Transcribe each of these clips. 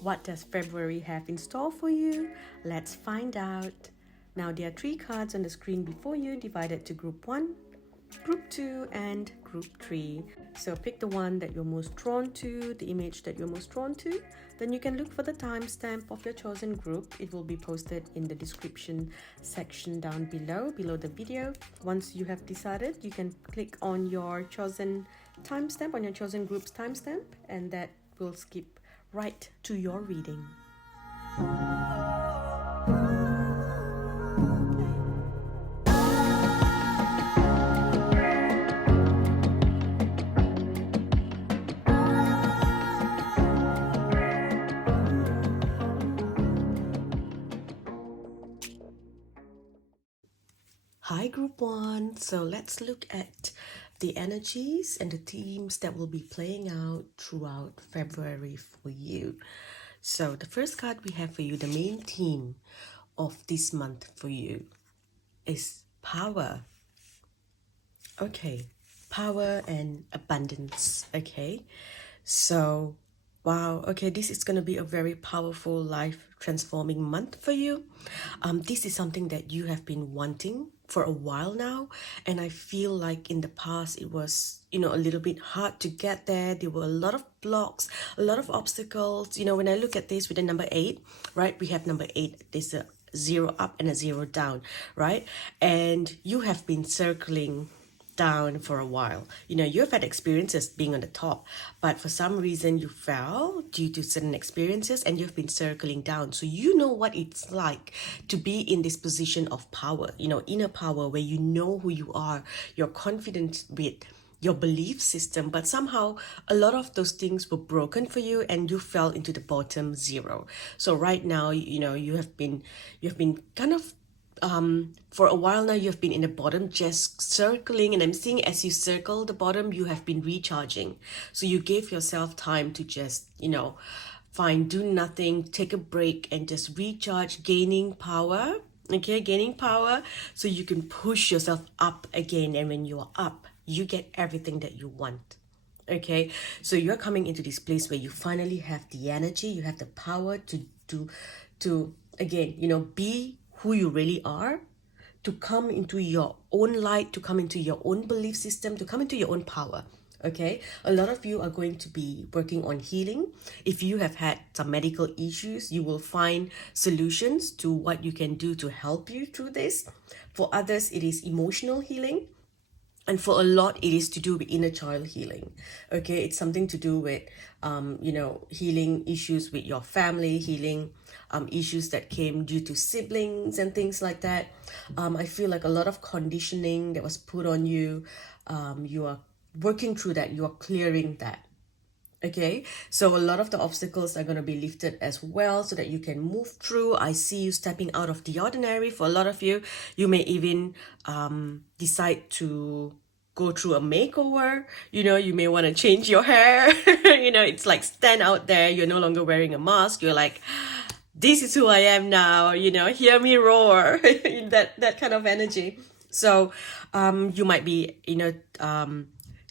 What does February have in store for you? Let's find out. Now there are 3 cards on the screen before you, divided to group 1, group 2 and group 3. So pick the one that you're most drawn to, the image that you're most drawn to. Then you can look for the timestamp of your chosen group. It will be posted in the description section down below the video. Once you have decided, you can click on your chosen timestamp, on your chosen group's timestamp, and that will skip right to your reading. Hi group 1, so let's look at the energies and the themes that will be playing out throughout February for you. So the first card we have for you, the main theme of this month for you is power. Okay, power and abundance. Okay, so wow, okay, this is going to be a very powerful, life transforming month for you. This is something that you have been wanting for a while now, and I feel like in the past it was, a little bit hard to get there. There were a lot of blocks, a lot of obstacles. When I look at this with the number 8, right, we have number 8, there's a 0 up and a 0 down, right? And you have been circling down for a while. You've had experiences being on the top, but for some reason you fell due to certain experiences and you've been circling down. So you know what it's like to be in this position of power, inner power, where you know who you are, you're confident with your belief system, but somehow a lot of those things were broken for you and you fell into the bottom 0. So right now, you have been kind of for a while now, you've been in the bottom, just circling, and I'm seeing as you circle the bottom, you have been recharging. So you gave yourself time to just, do nothing, take a break and just recharge, gaining power. Okay, gaining power so you can push yourself up again. And when you are up, you get everything that you want. Okay, so you're coming into this place where you finally have the energy, you have the power to again, be who you really are, to come into your own light, to come into your own belief system, to come into your own power. Okay, a lot of you are going to be working on healing. If you have had some medical issues, you will find solutions to what you can do to help you through this. For others, it is emotional healing. And for a lot, it is to do with inner child healing. Okay, it's something to do with, healing issues with your family, healing issues that came due to siblings and things like that. I feel like a lot of conditioning that was put on you, you are working through that, you are clearing that. Okay, so a lot of the obstacles are going to be lifted as well so that you can move through. I see you stepping out of the ordinary. For a lot of you, you may even decide to go through a makeover. You may want to change your hair. It's like stand out there. You're no longer wearing a mask. You're like, this is who I am now. Hear me roar. that kind of energy. So you might be,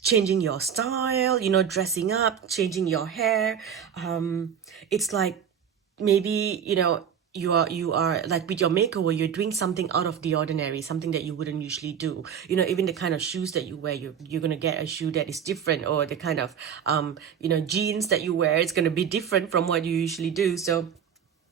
changing your style, dressing up, changing your hair. It's like maybe, you are like with your makeover, you're doing something out of the ordinary, something that you wouldn't usually do. Even the kind of shoes that you wear, you're going to get a shoe that is different, or the kind of, jeans that you wear, it's going to be different from what you usually do. So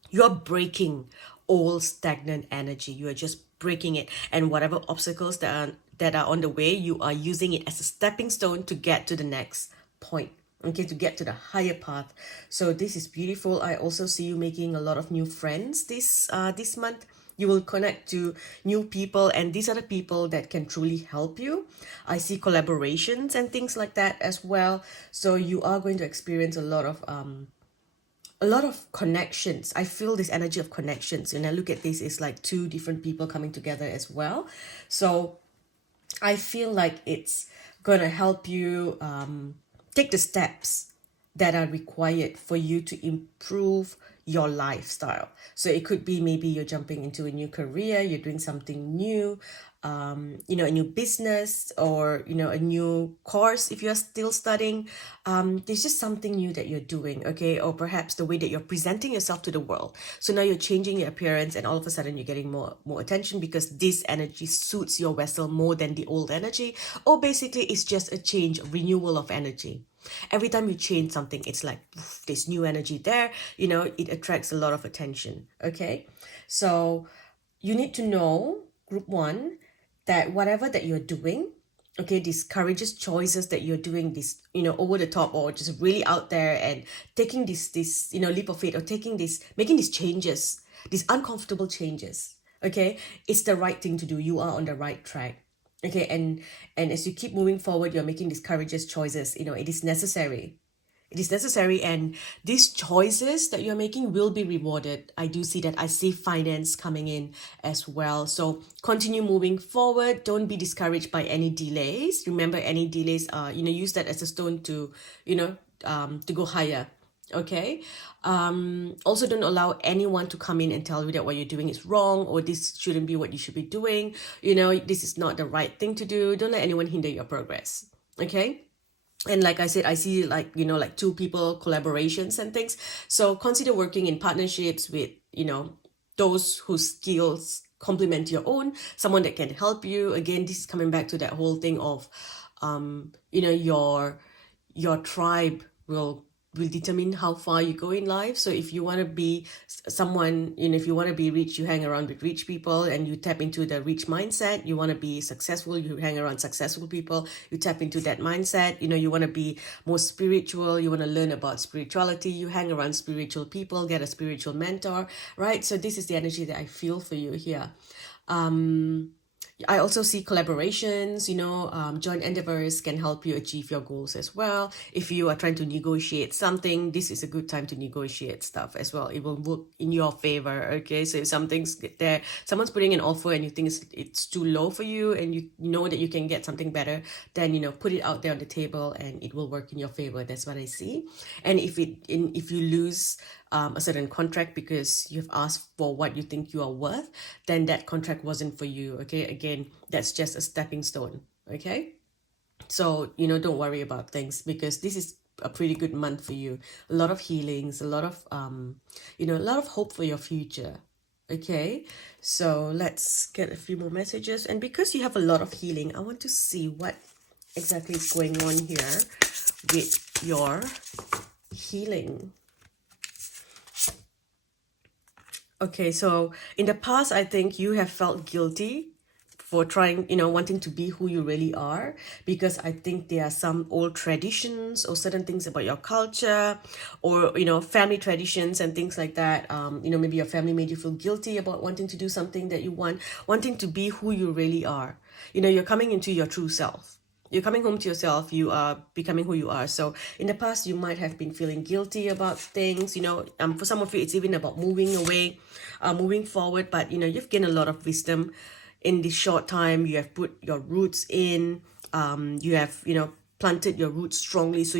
you're breaking all stagnant energy. You are just breaking it, and whatever obstacles that are on the way, you are using it as a stepping stone to get to the next point. Okay, to get to the higher path. So this is beautiful. I also see you making a lot of new friends this month. You will connect to new people, and these are the people that can truly help you. I see collaborations and things like that as well. So you are going to experience a lot of connections. I feel this energy of connections. And I look at this, it's like 2 different people coming together as well. So I feel like it's going to help you take the steps that are required for you to improve your lifestyle. So it could be maybe you're jumping into a new career, you're doing something new, a new business, or a new course if you're still studying. There's just something new that you're doing, okay? Or perhaps the way that you're presenting yourself to the world. So now you're changing your appearance, and all of a sudden you're getting more attention because this energy suits your vessel more than the old energy. Or basically it's just a change, renewal of energy. Every time you change something, it's like this new energy there, it attracts a lot of attention, okay? So you need to know, group one, that whatever that you're doing, okay, these courageous choices that you're doing, this, over the top, or just really out there, and taking this leap of faith, or making these changes, these uncomfortable changes, okay, it's the right thing to do. You are on the right track. Okay, and as you keep moving forward, you're making these courageous choices. It is necessary. It is necessary, and these choices that you're making will be rewarded. I do see that. I see finance coming in as well. So continue moving forward. Don't be discouraged by any delays. Remember, any delays are, use that as a stone to, to go higher. Okay. Also, don't allow anyone to come in and tell you that what you're doing is wrong, or this shouldn't be what you should be doing. This is not the right thing to do. Don't let anyone hinder your progress. Okay. And like I said, I see like two people collaborations and things. So consider working in partnerships with those whose skills complement your own, someone that can help you. Again, this is coming back to that whole thing of your tribe will determine how far you go in life. So if you want to be someone, if you want to be rich, you hang around with rich people and you tap into the rich mindset. You want to be successful, you hang around successful people, you tap into that mindset. You want to be more spiritual, you want to learn about spirituality, you hang around spiritual people, get a spiritual mentor, right? So this is the energy that I feel for you here. I also see collaborations, joint endeavors can help you achieve your goals as well. If you are trying to negotiate something, this is a good time to negotiate stuff as well. It will work in your favor, okay? So if something's there, someone's putting an offer and you think it's too low for you, and you know that you can get something better, then, put it out there on the table and it will work in your favor. That's what I see. And if you lose a certain contract because you've asked for what you think you are worth, then that contract wasn't for you, okay? Again, that's just a stepping stone, okay? So, don't worry about things, because this is a pretty good month for you. A lot of healings, a lot of, a lot of hope for your future, okay? So let's get a few more messages. And because you have a lot of healing, I want to see what exactly is going on here with your healing. Okay, so in the past, I think you have felt guilty for trying, wanting to be who you really are, because I think there are some old traditions or certain things about your culture, or, family traditions and things like that. Maybe your family made you feel guilty about wanting to do something that you wanting to be who you really are. You're coming into your true self. You're coming home to yourself. You are becoming who you are. So in the past, you might have been feeling guilty about things. For some of you, it's even about moving away, moving forward. But you've gained a lot of wisdom in this short time. You have put your roots in. You have planted your roots strongly. So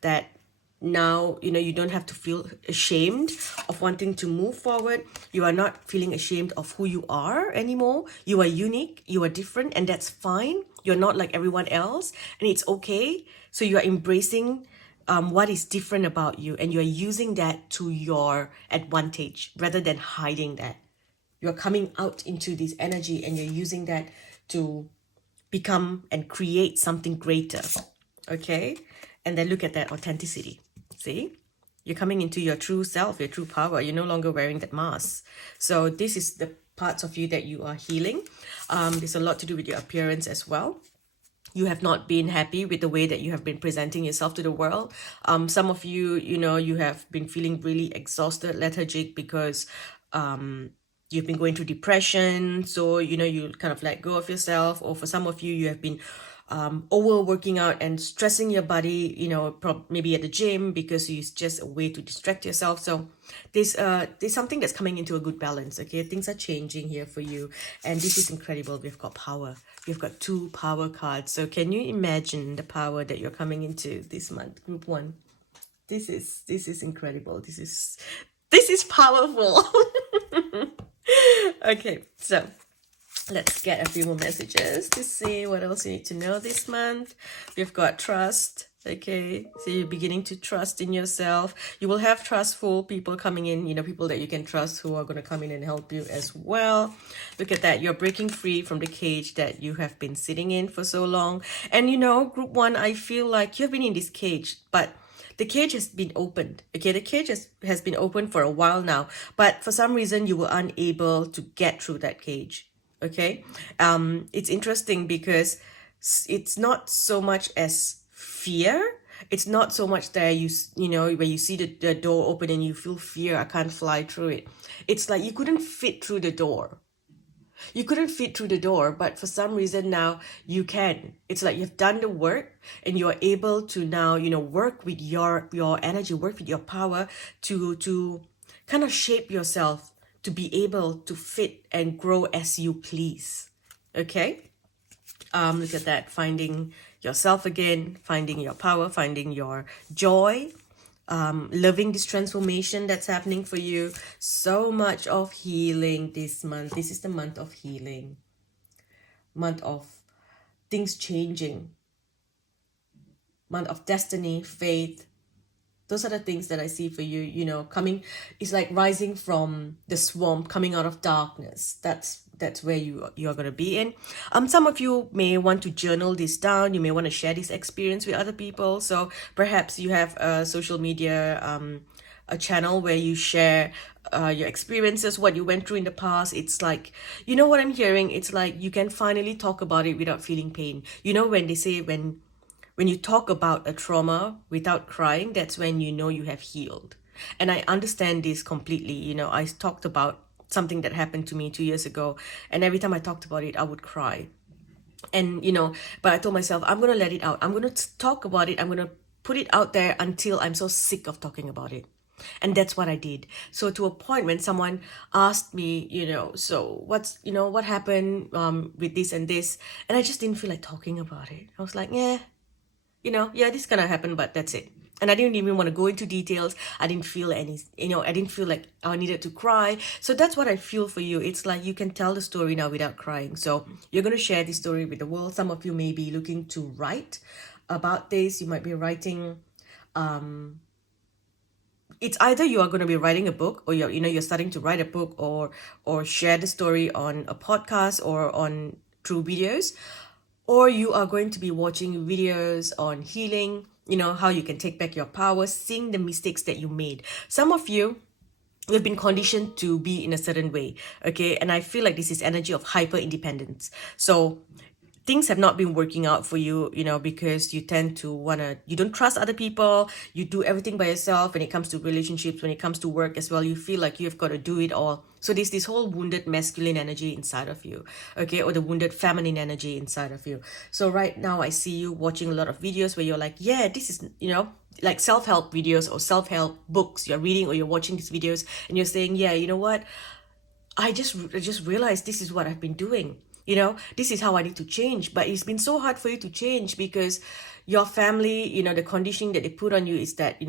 that now you don't have to feel ashamed of wanting to move forward. You are not feeling ashamed of who you are anymore. You are unique, you are different, and that's fine. You're not like everyone else, and it's okay. So you are embracing what is different about you, and you're using that to your advantage rather than hiding that. You're coming out into this energy, and you're using that to become and create something greater, okay? And then look at that authenticity. See, you're coming into your true self, your true power. You're no longer wearing that mask. So this is the parts of you that you are healing. There's a lot to do with your appearance as well. You have not been happy with the way that you have been presenting yourself to the world. Some of you, you have been feeling really exhausted, lethargic, because you've been going through depression. So, you kind of let go of yourself. Or for some of you, you have been over working out and stressing your body, maybe at the gym, because it's just a way to distract yourself. So there's something that's coming into a good balance, okay? Things are changing here for you, and this is incredible. We've got power. We've got 2 power cards. So can you imagine the power that you're coming into this month, group 1? This is incredible. This is powerful. Okay, so Let's get a few more messages to see what else you need to know this month. We've got trust. Okay, so you're beginning to trust in yourself. You will have trustful people coming in, people that you can trust who are going to come in and help you as well. Look at that. You're breaking free from the cage that you have been sitting in for so long. And group one, I feel like you've been in this cage, but the cage has been opened. Okay, the cage has been open for a while now, but for some reason you were unable to get through that cage. Okay, it's interesting because it's not so much as fear. It's not so much that where you see the door open and you feel fear, I can't fly through it. It's like you couldn't fit through the door. You couldn't fit through the door, but for some reason now you can. It's like you've done the work and you're able to now, work with your energy, work with your power to kind of shape yourself to be able to fit and grow as you please. Okay? Look at that, finding yourself again, finding your power, finding your joy, loving this transformation that's happening for you. So much of healing this month. This is the month of healing, month of things changing, month of destiny, faith. Those are the things that I see for you, coming. It's like rising from the swamp, coming out of darkness. That's where you're going to be in. Some of you may want to journal this down. You may want to share this experience with other people. So perhaps you have a social media, a channel where you share your experiences, what you went through in the past. It's like, what I'm hearing, it's like you can finally talk about it without feeling pain. When they say when you talk about a trauma without crying, that's when you have healed. And I understand this completely. I talked about something that happened to me 2 years ago, and every time I talked about it, I would cry. And, but I told myself, I'm going to let it out. I'm going to talk about it. I'm going to put it out there until I'm so sick of talking about it. And that's what I did. So to a point when someone asked me, so what happened with this and this, and I just didn't feel like talking about it. I was like, this is gonna happen, but that's it. And I didn't even want to go into details. I didn't feel any, I didn't feel like I needed to cry. So that's what I feel for you. It's like you can tell the story now without crying. So you're going to share this story with the world. Some of you may be looking to write about this. You might be writing, it's either you are going to be writing a book, or you're starting to write a book, or share the story on a podcast or on through videos, or you are going to be watching videos on healing, how you can take back your power, seeing the mistakes that you made. Some of you, we've been conditioned to be in a certain way, okay? And I feel like this is energy of hyper independence. So things have not been working out for you, because you tend to you don't trust other people. You do everything by yourself when it comes to relationships, when it comes to work as well. You feel like you've got to do it all. So there's this whole wounded masculine energy inside of you, okay? Or the wounded feminine energy inside of you. So right now I see you watching a lot of videos where you're like, yeah, this is, like self-help videos or self-help books you're reading, or you're watching these videos and you're saying, yeah, you know what? I just realized this is what I've been doing. This is how I need to change. But it's been so hard for you to change because your family, the conditioning that they put on you is that,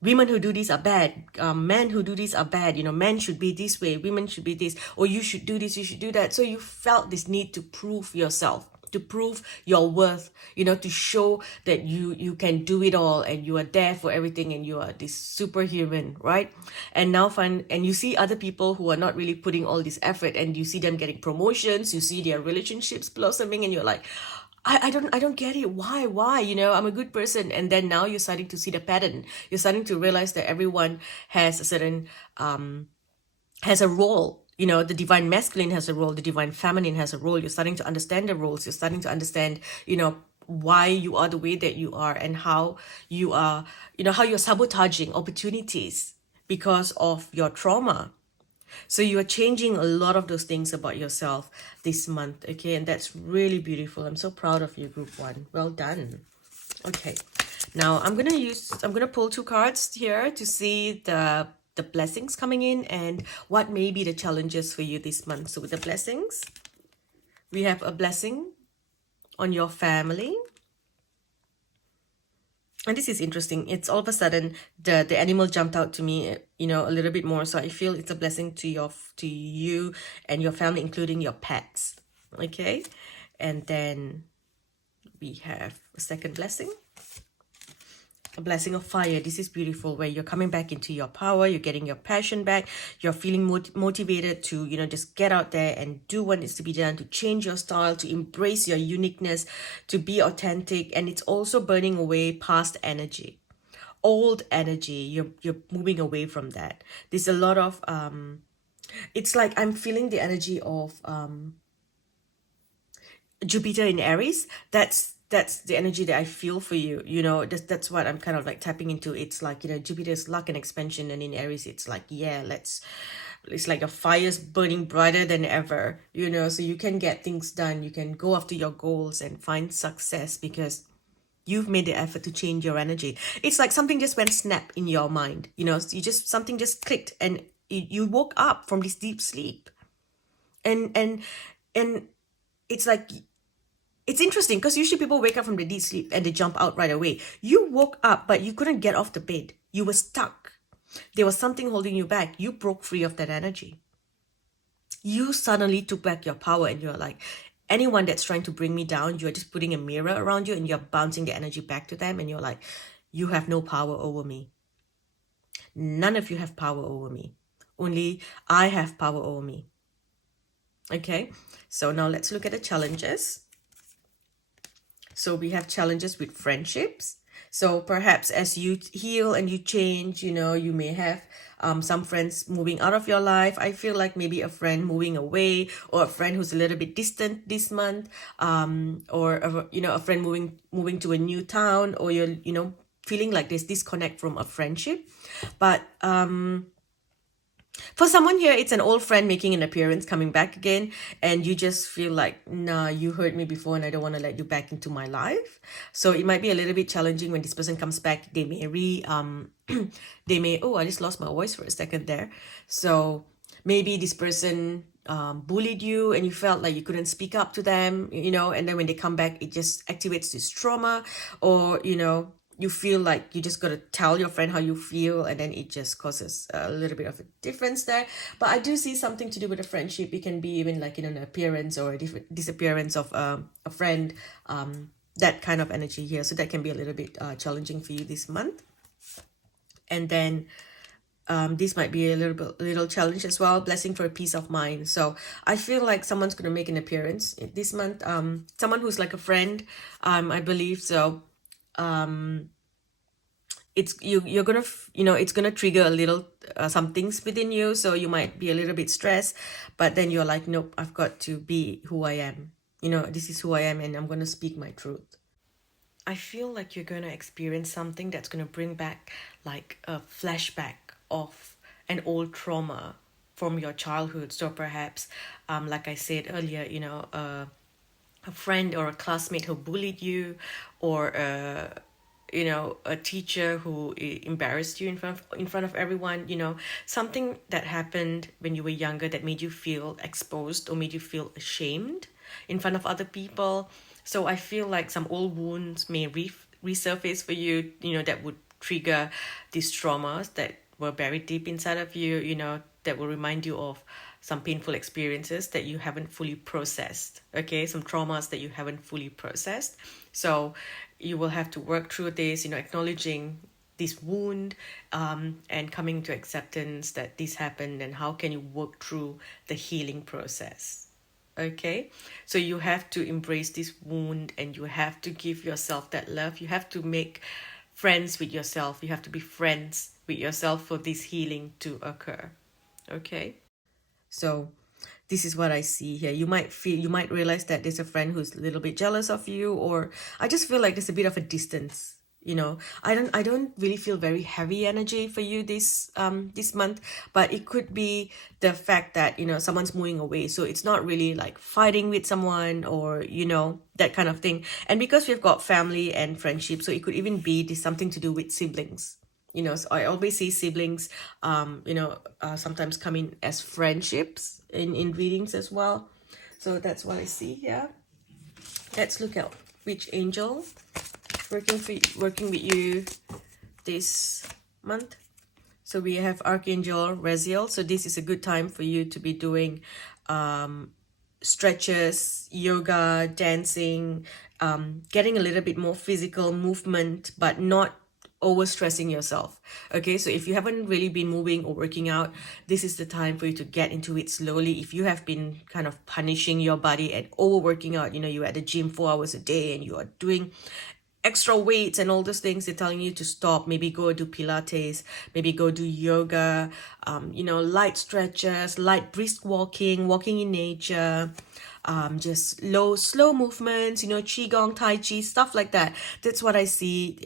women who do this are bad. Men who do this are bad. Men should be this way. Women should be this. Or you should do this, you should do that. So you felt this need to prove yourself, to prove your worth, to show that you can do it all and you are there for everything and you are this superhuman, right? And now and you see other people who are not really putting all this effort, and you see them getting promotions, you see their relationships blossoming, and you're like, I don't get it. Why? I'm a good person. And then now you're starting to see the pattern. You're starting to realize that everyone has a certain, has a role. The divine masculine has a role, the divine feminine has a role. You're starting to understand the roles. You're starting to understand, why you are the way that you are, and how you are, how you're sabotaging opportunities because of your trauma. So you are changing a lot of those things about yourself this month, okay? And that's really beautiful. I'm so proud of you, group one. Well done. Okay. Now I'm going to pull 2 cards here to see the blessings coming in and what may be the challenges for you this month. So with the blessings, we have a blessing on your family, and this is interesting. It's all of a sudden the animal jumped out to me, a little bit more. So I feel it's a blessing to you and your family, including your pets. Okay, and then we have a second blessing. A blessing of fire. This is beautiful, where you're coming back into your power, you're getting your passion back, you're feeling motivated to, just get out there and do what needs to be done, to change your style, to embrace your uniqueness, to be authentic. And it's also burning away past energy, old energy. You're moving away from that. There's a lot of it's like I'm feeling the energy of Jupiter in Aries. That's the energy that I feel for you. That's what I'm kind of like tapping into. It's like, Jupiter's luck and expansion, and in Aries it's like, yeah, it's like a fire's burning brighter than ever, so you can get things done, you can go after your goals and find success because you've made the effort to change your energy. It's like something just went snap in your mind, something just clicked, and you woke up from this deep sleep, and it's like, it's interesting because usually people wake up from the deep sleep and they jump out right away. You woke up, but you couldn't get off the bed. You were stuck. There was something holding you back. You broke free of that energy. You suddenly took back your power, and you're like, anyone that's trying to bring me down, you're just putting a mirror around you and you're bouncing the energy back to them, and you're like, you have no power over me. None of you have power over me. Only I have power over me. Okay, so now let's look at the challenges. So we have challenges with friendships. So perhaps as you heal and you change, you may have some friends moving out of your life. I feel like maybe a friend moving away, or a friend who's a little bit distant this month, or a friend moving to a new town, or you're feeling like there's disconnect from a friendship. But for someone here, it's an old friend making an appearance, coming back again, and you just feel like, nah, you hurt me before and I don't want to let you back into my life. So it might be a little bit challenging when this person comes back. They may I just lost my voice for a second there. So maybe this person bullied you and you felt like you couldn't speak up to them, and then when they come back, it just activates this trauma, or, you feel like you just got to tell your friend how you feel, and then it just causes a little bit of a difference there. But I do see something to do with a friendship. It can be even like, an appearance or a disappearance of a friend, that kind of energy here. So that can be a little bit challenging for you this month. And then this might be a little challenge as well. Blessing for a peace of mind. So I feel like someone's going to make an appearance this month. Someone who's like a friend, I believe. So you're gonna it's gonna trigger a little some things within you, so you might be a little bit stressed, but then you're like, nope, I've got to be who I am. This is who I am, and I'm gonna speak my truth. I feel like you're gonna experience something that's gonna bring back like a flashback of an old trauma from your childhood. So perhaps like I said earlier, a friend or a classmate who bullied you, or a teacher who embarrassed you in front of everyone, something that happened when you were younger that made you feel exposed or made you feel ashamed in front of other people. So I feel like some old wounds may resurface for you, that would trigger these traumas that were buried deep inside of you, that will remind you of some painful experiences that you haven't fully processed. Okay, some traumas that you haven't fully processed. So you will have to work through this, acknowledging this wound, and coming to acceptance that this happened, and how can you work through the healing process. Okay, so you have to embrace this wound, and you have to give yourself that love. You have to make friends with yourself. You have to be friends with yourself for this healing to occur. Okay, so this is what I see here. You might realize that there's a friend who's a little bit jealous of you, or I just feel like there's a bit of a distance. I don't really feel very heavy energy for you this month, but it could be the fact that someone's moving away, so it's not really like fighting with someone, or that kind of thing. And because we've got family and friendship, so it could even be something to do with siblings. So I always see siblings, sometimes come in as friendships in readings as well. So that's what I see here. Let's look at which angel working with you this month. So we have Archangel Raziel. So this is a good time for you to be doing stretches, yoga, dancing, getting a little bit more physical movement, but not over stressing yourself. Okay, so if you haven't really been moving or working out, this is the time for you to get into it slowly. If you have been kind of punishing your body and overworking out, you know, you're at the gym 4 hours a day and you are doing extra weights and all those things, they're telling you to stop. Maybe go do Pilates, maybe go do yoga, you know, light stretches, light brisk walking in nature, just slow movements, you know, qigong, tai chi, stuff like that. That's what I see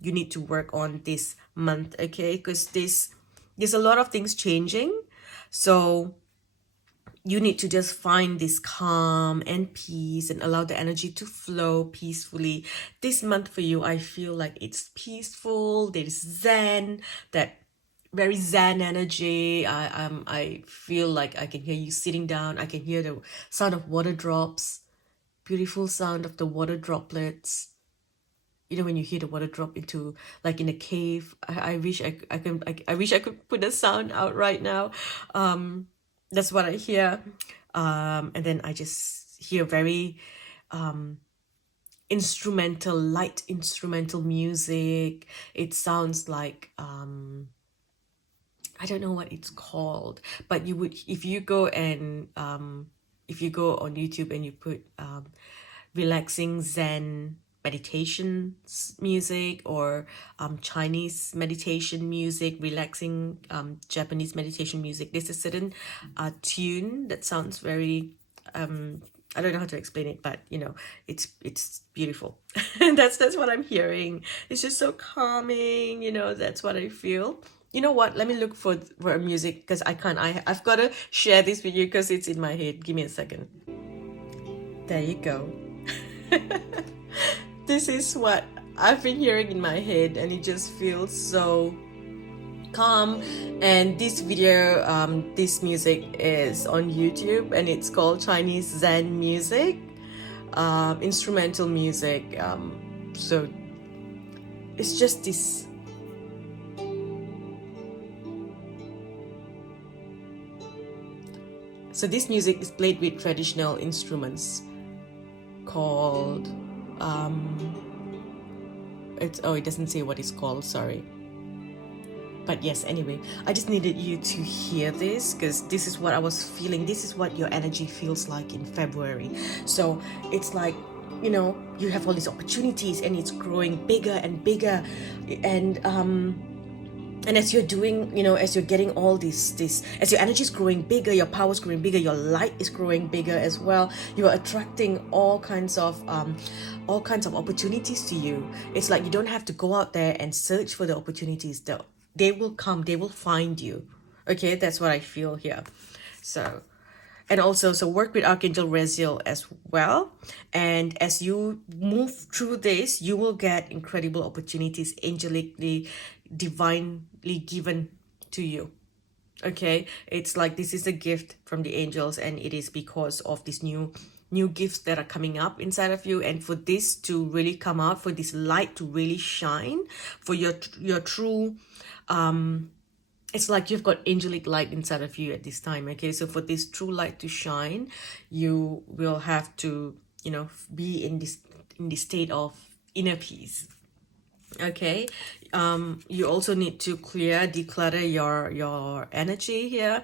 you need to work on this month, okay? Because there's a lot of things changing, so you need to just find this calm and peace and allow the energy to flow peacefully. This month for you, I feel like it's peaceful. There's zen, that very zen energy. I feel like I can hear you sitting down. I can hear the sound of water drops, beautiful sound of the water droplets. You know, when you hear the water drop into, like in a cave. I wish I wish I could put a sound out right now. That's what I hear. And then I just hear very light instrumental music. It sounds like I don't know what it's called, but you would, if you go on YouTube and you put relaxing Zen meditation music, or Chinese meditation music, relaxing Japanese meditation music, there's a certain tune that sounds very I don't know how to explain it, but you know, it's beautiful. And that's what I'm hearing. It's just so calming, you know. That's what I feel. You know what, let me look for a music, because I've got to share this with you because it's in my head. Give me a second. There you go. This is what I've been hearing in my head, and it just feels so calm. And this video, this music is on YouTube, and it's called Chinese Zen music, instrumental music. So it's just this. So this music is played with traditional instruments called it doesn't say what it's called, sorry. But yes, anyway, I just needed you to hear this, because this is what I was feeling. This is what your energy feels like in February. So it's like, you know, you have all these opportunities and it's growing bigger and bigger, and as you're doing, you know, as you're getting all this, as your energy is growing bigger, your power is growing bigger, your light is growing bigger as well. You are attracting all kinds of opportunities to you. It's like you don't have to go out there and search for the opportunities. They will come. They will find you. Okay, that's what I feel here. So, and also, so work with Archangel Raziel as well. And as you move through this, you will get incredible opportunities, angelically, divinely given to you. Okay, it's like this is a gift from the angels, and it is because of these new gifts that are coming up inside of you. And for this to really come out, for this light to really shine, for your true it's like you've got angelic light inside of you at this time. Okay, so for this true light to shine, you will have to, you know, be in this state of inner peace. Okay, you also need to declutter your energy here.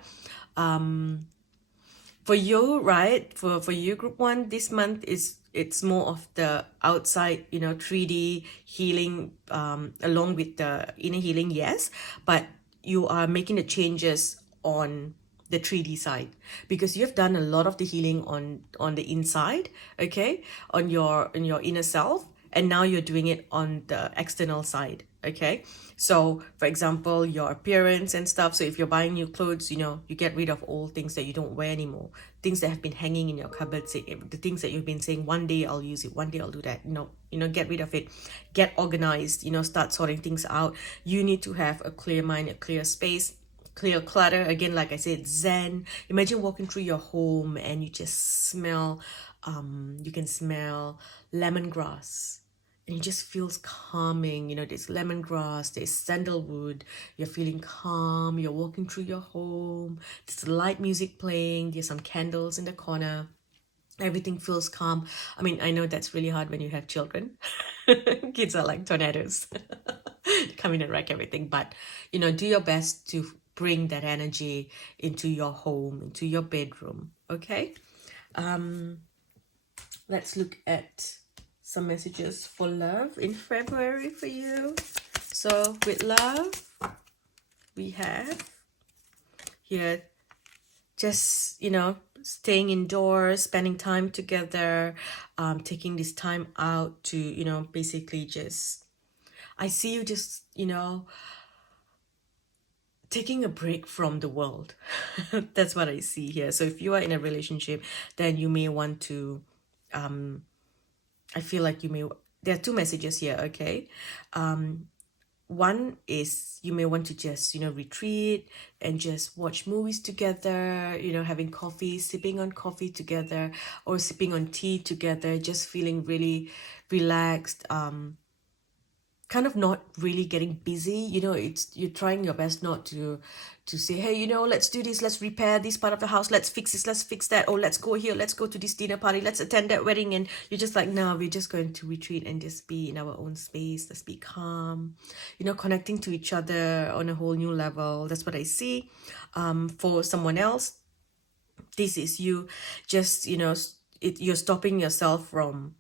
For you, right, for you, group 1, this month it's more of the outside, you know, 3D healing, along with the inner healing, yes, but you are making the changes on the 3D side, because you've done a lot of the healing on the inside, okay, on your inner self, and now you're doing it on the external side. Okay, so for example, your appearance and stuff. So if you're buying new clothes, you know, you get rid of old things that you don't wear anymore, things that have been hanging in your cupboard, the things that you've been saying, one day I'll use it, one day I'll do that. You know, get rid of it, get organized, you know, start sorting things out. You need to have a clear mind, a clear space, clear clutter. Again, like I said, zen. Imagine walking through your home and you just smell, you can smell lemongrass, and it just feels calming. You know, there's lemongrass, there's sandalwood, you're feeling calm, you're walking through your home, there's light music playing, there's some candles in the corner. Everything feels calm. I mean, I know that's really hard when you have children. Kids are like tornadoes. They come in and wreck everything. But, you know, do your best to bring that energy into your home, into your bedroom. Okay? Let's look at some messages for love in February for you. So with love, we have here just, you know, staying indoors, spending time together, taking this time out to, you know, basically just, I see you just, you know, taking a break from the world. That's what I see here. So if you are in a relationship, then you may want to, I feel like you may, there are two messages here, okay? One is you may want to just, you know, retreat and just watch movies together, you know, having coffee, sipping on coffee together, or sipping on tea together, just feeling really relaxed, kind of not really getting busy. You know, it's, you're trying your best not to say, hey, you know, let's do this, let's repair this part of the house, let's fix this, let's fix that, oh, let's go here, let's go to this dinner party, let's attend that wedding. And you're just like, no, we're just going to retreat and just be in our own space. Let's be calm, you know, connecting to each other on a whole new level. That's what I see. For someone else, this is you just, you know, you're stopping yourself from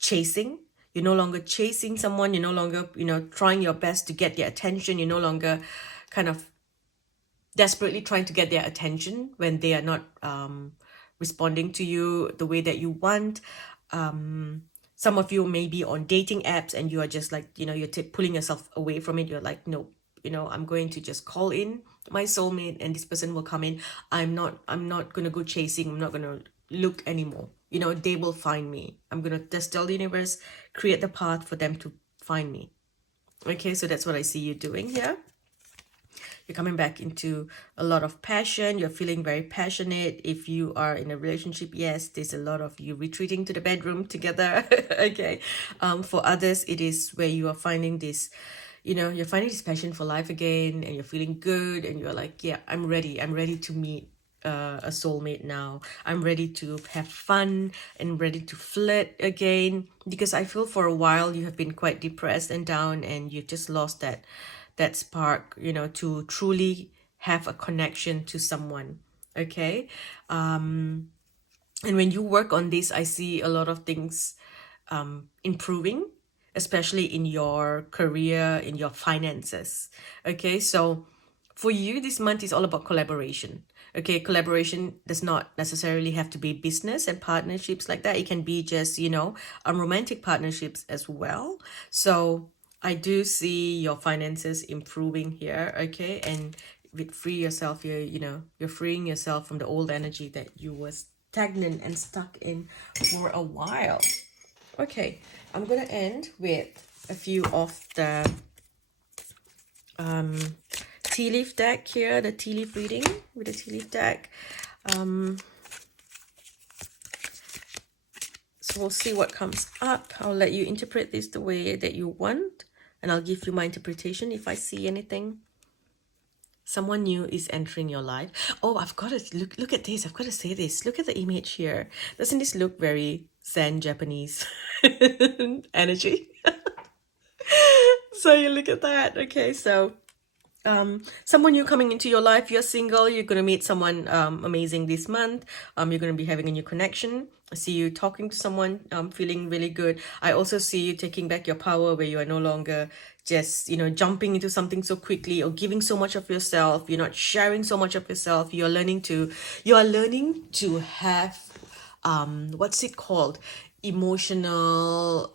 chasing. You're no longer chasing someone. You're no longer, you know, trying your best to get their attention. You're no longer kind of desperately trying to get their attention when they are not responding to you the way that you want. Some of you may be on dating apps and you are just like, you know, you're pulling yourself away from it. You're like, no, you know, I'm going to just call in my soulmate and this person will come in. I'm not going to go chasing. I'm not going to look anymore. You know, they will find me. I'm going to just tell the universe, create the path for them to find me. Okay, so that's what I see you doing here. You're coming back into a lot of passion. You're feeling very passionate. If you are in a relationship, yes, there's a lot of you retreating to the bedroom together. Okay. For others, it is where you are finding this, you know, you're finding this passion for life again and you're feeling good and you're like, yeah, I'm ready. I'm ready to meet a soulmate now. I'm ready to have fun and ready to flirt again, because I feel for a while you have been quite depressed and down and you've just lost that spark, you know, to truly have a connection to someone. Okay. And when you work on this, I see a lot of things improving, especially in your career, in your finances. Okay, so for you, this month is all about collaboration. Okay, collaboration does not necessarily have to be business and partnerships like that. It can be just, you know, romantic partnerships as well. So I do see your finances improving here, okay? And with free yourself here, you know, you're freeing yourself from the old energy that you were stagnant and stuck in for a while. Okay, I'm going to end with a few of the tea leaf deck here, the tea leaf reading with the tea leaf deck. So we'll see what comes up. I'll let you interpret this the way that you want, and I'll give you my interpretation if I see anything. Someone new is entering your life. Oh, I've got to look at this. I've got to say this. Look at the image here. Doesn't this look very Zen Japanese energy? So you look at that. Okay, so someone new coming into your life. You're single, you're going to meet someone amazing this month. You're going to be having a new connection. I see you talking to someone, feeling really good. I also see you taking back your power, where you are no longer just, you know, jumping into something so quickly or giving so much of yourself. You're not sharing so much of yourself. You are learning to have what's it called, emotional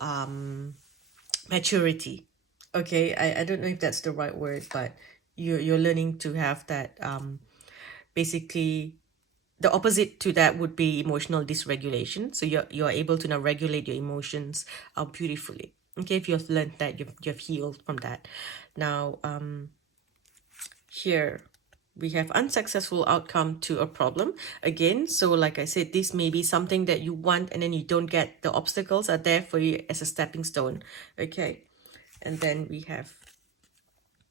maturity. Okay, I don't know if that's the right word, but you're learning to have that. Basically, the opposite to that would be emotional dysregulation. So you're able to now regulate your emotions beautifully. Okay, if you've learned that, you've healed from that. Now here we have unsuccessful outcome to a problem again. So like I said, this may be something that you want and then you don't get. The obstacles are there for you as a stepping stone. Okay. And then we have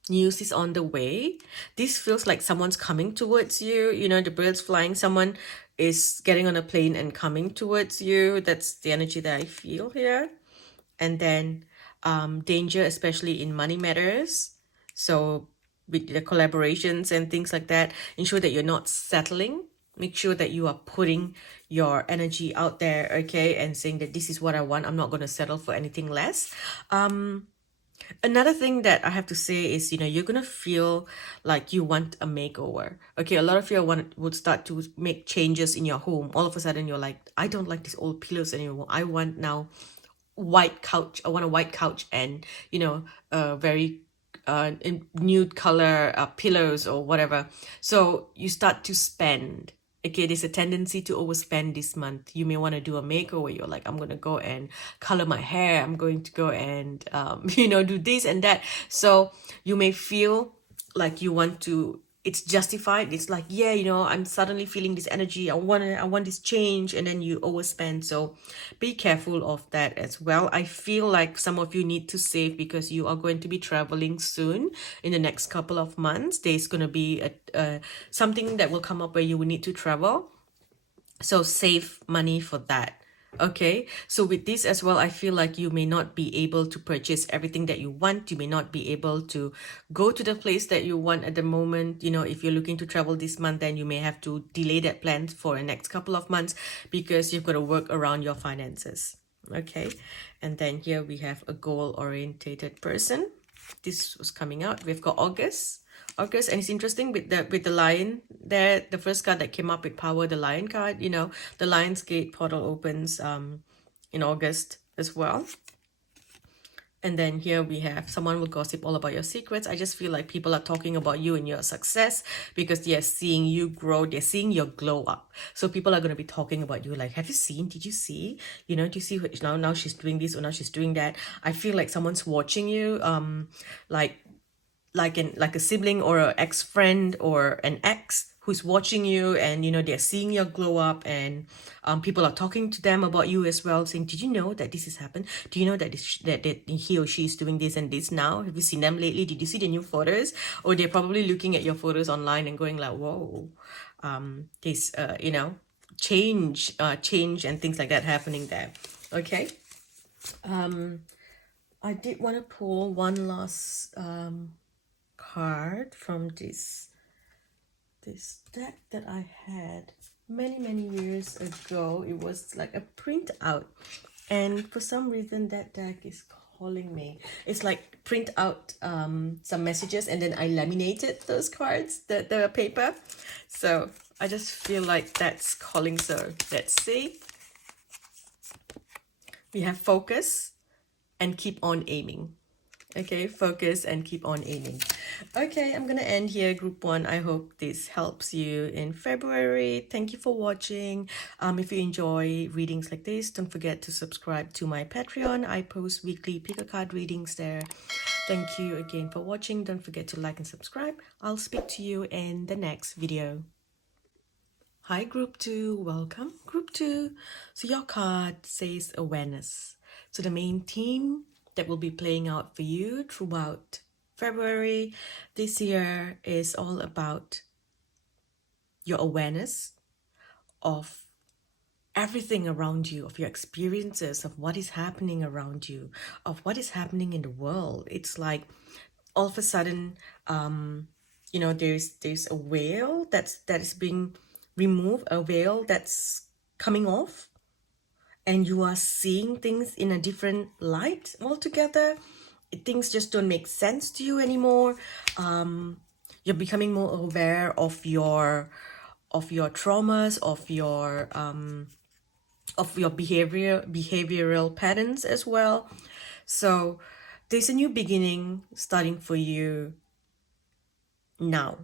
news is on the way. This feels like someone's coming towards you. You know, the birds flying. Someone is getting on a plane and coming towards you. That's the energy that I feel here. And then danger, especially in money matters. So with the collaborations and things like that, ensure that you're not settling. Make sure that you are putting your energy out there, okay, and saying that this is what I want. I'm not going to settle for anything less. Another thing that I have to say is, you know, you're gonna feel like you want a makeover. Okay, a lot of you would start to make changes in your home. All of a sudden, you're like, I don't like these old pillows anymore. I want now white couch. I want a white couch and, you know, a very in nude color pillows or whatever. So you start to spend. Okay, there's a tendency to overspend this month. You may want to do a makeover. You're like, I'm going to go and color my hair. I'm going to go and, you know, do this and that. So you may feel like you want to, it's justified. It's like, yeah, you know, I'm suddenly feeling this energy. I want this change, and then you overspend. So be careful of that as well. I feel like some of you need to save because you are going to be traveling soon in the next couple of months. There's going to be something that will come up where you will need to travel. So save money for that. Okay, so with this as well, I feel like you may not be able to purchase everything that you want. You may not be able to go to the place that you want at the moment. You know, if you're looking to travel this month, then you may have to delay that plan for the next couple of months because you've got to work around your finances. Okay, and then here we have a goal-orientated person. This was coming out. We've got August, and it's interesting with the lion there. The first card that came up with power, the lion card. You know, the lion's gate portal opens in August as well. And then here we have someone will gossip all about your secrets. I just feel like people are talking about you and your success because they are seeing you grow. They're seeing your glow up. So people are going to be talking about you like, have you seen? Did you see? You know, do you see what, now she's doing this or now she's doing that? I feel like someone's watching you, like a sibling or an ex-friend or an ex who's watching you, and you know they're seeing your glow up, and people are talking to them about you as well, saying, did you know that this has happened? Do you know that that he or she is doing this and this now? Have you seen them lately? Did you see the new photos? Or they're probably looking at your photos online and going like, whoa, this you know, change and things like that happening there. Okay, I did want to pull one last card from this deck that I had many years ago. It was like a printout, and for some reason that deck is calling me. It's like print out some messages and then I laminated those cards, the paper. So I just feel like that's calling. So let's see. We have focus and keep on aiming. Okay, focus and keep on aiming. Okay, I'm gonna end here, group one. I hope this helps you in February. Thank you for watching. If you enjoy readings like this, don't forget to subscribe to my Patreon. I post weekly pick a card readings there. Thank you again for watching. Don't forget to like and subscribe. I'll speak to you in the next video. Hi, group two. Welcome, group two. So your card says awareness. So the main theme that will be playing out for you throughout February this year is all about your awareness of everything around you, of your experiences, of what is happening around you, of what is happening in the world. It's like all of a sudden, you know, there's a veil that is being removed, a veil that's coming off, and you are seeing things in a different light altogether. Things just don't make sense to you anymore. You're becoming more aware of your traumas, of your behavioral patterns as well. So there's a new beginning starting for you now.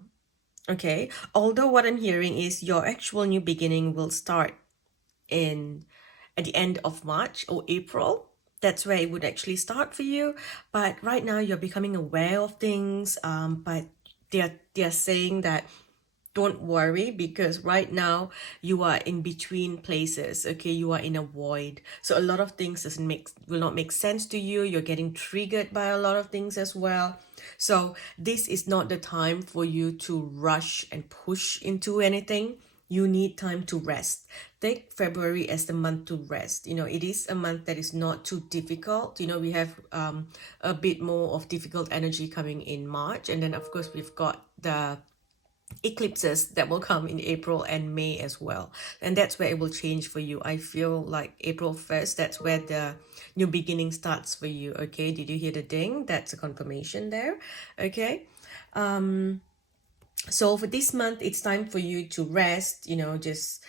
Okay, although what I'm hearing is your actual new beginning will start at the end of March or April. That's where it would actually start for you. But right now you're becoming aware of things. But they're saying that don't worry, because right now you are in between places. Okay, you are in a void, so a lot of things will not make sense to you. You're getting triggered by a lot of things as well. So this is not the time for you to rush and push into anything. You need time to rest. Take February as the month to rest. It is a month that is not too difficult. We have a bit more of difficult energy coming in March, and then of course we've got the eclipses that will come in April and May as well, and that's where it will change for you. I feel like April 1st, that's where the new beginning starts for you. Okay, did you hear the ding? That's a confirmation there. Okay, so for this month it's time for you to rest, just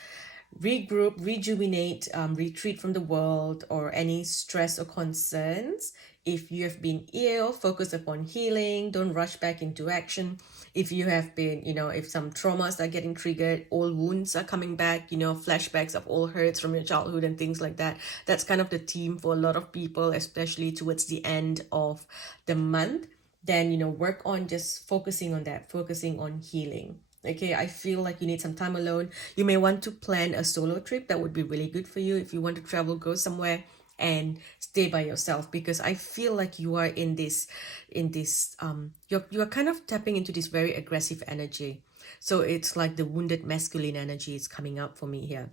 regroup, rejuvenate, retreat from the world or any stress or concerns. If you have been ill, focus upon healing. Don't rush back into action. If you have been, if some traumas are getting triggered, old wounds are coming back, flashbacks of old hurts from your childhood and things like that. That's kind of the theme for a lot of people, especially towards the end of the month. Then, work on just focusing on that, focusing on healing. Okay, I feel like you need some time alone. You may want to plan a solo trip. That would be really good for you. If you want to travel, go somewhere and stay by yourself, because I feel like you are in this you're kind of tapping into this very aggressive energy. So it's like the wounded masculine energy is coming up for me here.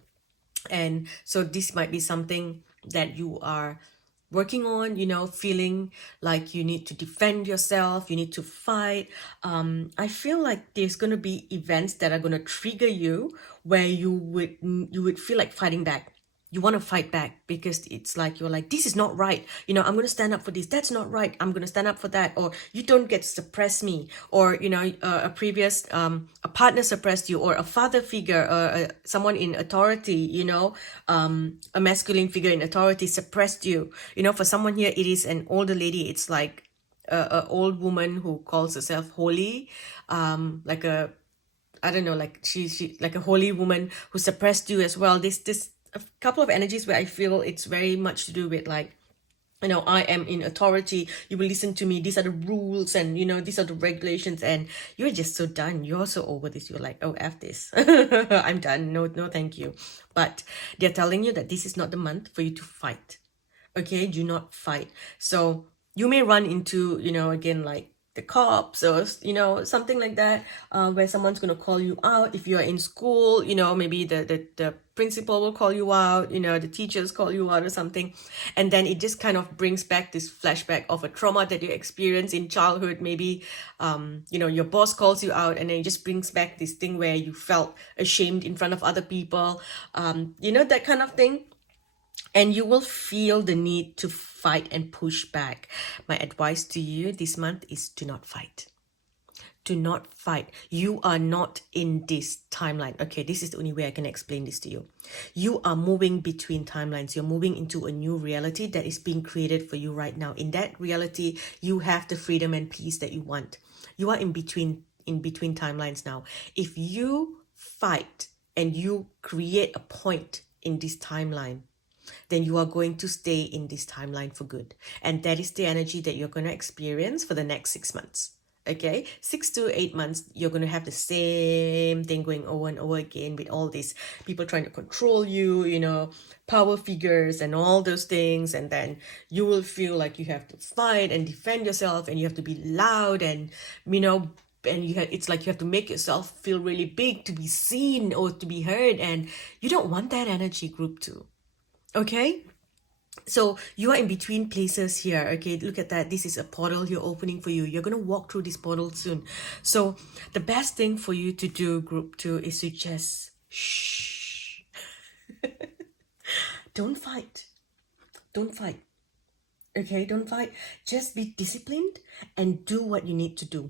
And so this might be something that you are working on, feeling like you need to defend yourself, you need to fight. I feel like there's going to be events that are going to trigger you where you would feel like fighting back. You want to fight back because it's like you're like, this is not right, I'm going to stand up for this. That's not right, I'm going to stand up for that. Or you don't get to suppress me. Or a previous a partner suppressed you, or a father figure, or someone in authority, a masculine figure in authority suppressed you. For someone here, it is an older lady. It's like a old woman who calls herself holy, like a, I don't know, like she like a holy woman who suppressed you as well. This a couple of energies where I feel it's very much to do with like, I am in authority, you will listen to me, these are the rules, and these are the regulations, and you're just so done, you're so over this, you're like, oh, F this. I'm done, no thank you. But they're telling you that this is not the month for you to fight. Okay, do not fight. So you may run into, again, like the cops or something like that, where someone's going to call you out. If you're in school, maybe the principal will call you out, the teachers call you out or something, and then it just kind of brings back this flashback of a trauma that you experienced in childhood. Maybe your boss calls you out, and then it just brings back this thing where you felt ashamed in front of other people, that kind of thing. And you will feel the need to fight and push back. My advice to you this month is do not fight. Do not fight. You are not in this timeline. Okay, this is the only way I can explain this to you. You are moving between timelines. You're moving into a new reality that is being created for you right now. In that reality, you have the freedom and peace that you want. You are in between timelines now. If you fight and you create a point in this timeline, then you are going to stay in this timeline for good. And that is the energy that you're going to experience for the next 6 months. Okay, 6 to 8 months, you're going to have the same thing going over and over again with all these people trying to control you, power figures and all those things. And then you will feel like you have to fight and defend yourself, and you have to be loud, and, and it's like you have to make yourself feel really big to be seen or to be heard. And you don't want that energy, group 2. Okay, so you are in between places here. Okay, look at that. This is a portal you're opening for you. You're going to walk through this portal soon. So the best thing for you to do, group 2, is to just shh. Don't fight. Don't fight. Okay, don't fight. Just be disciplined and do what you need to do.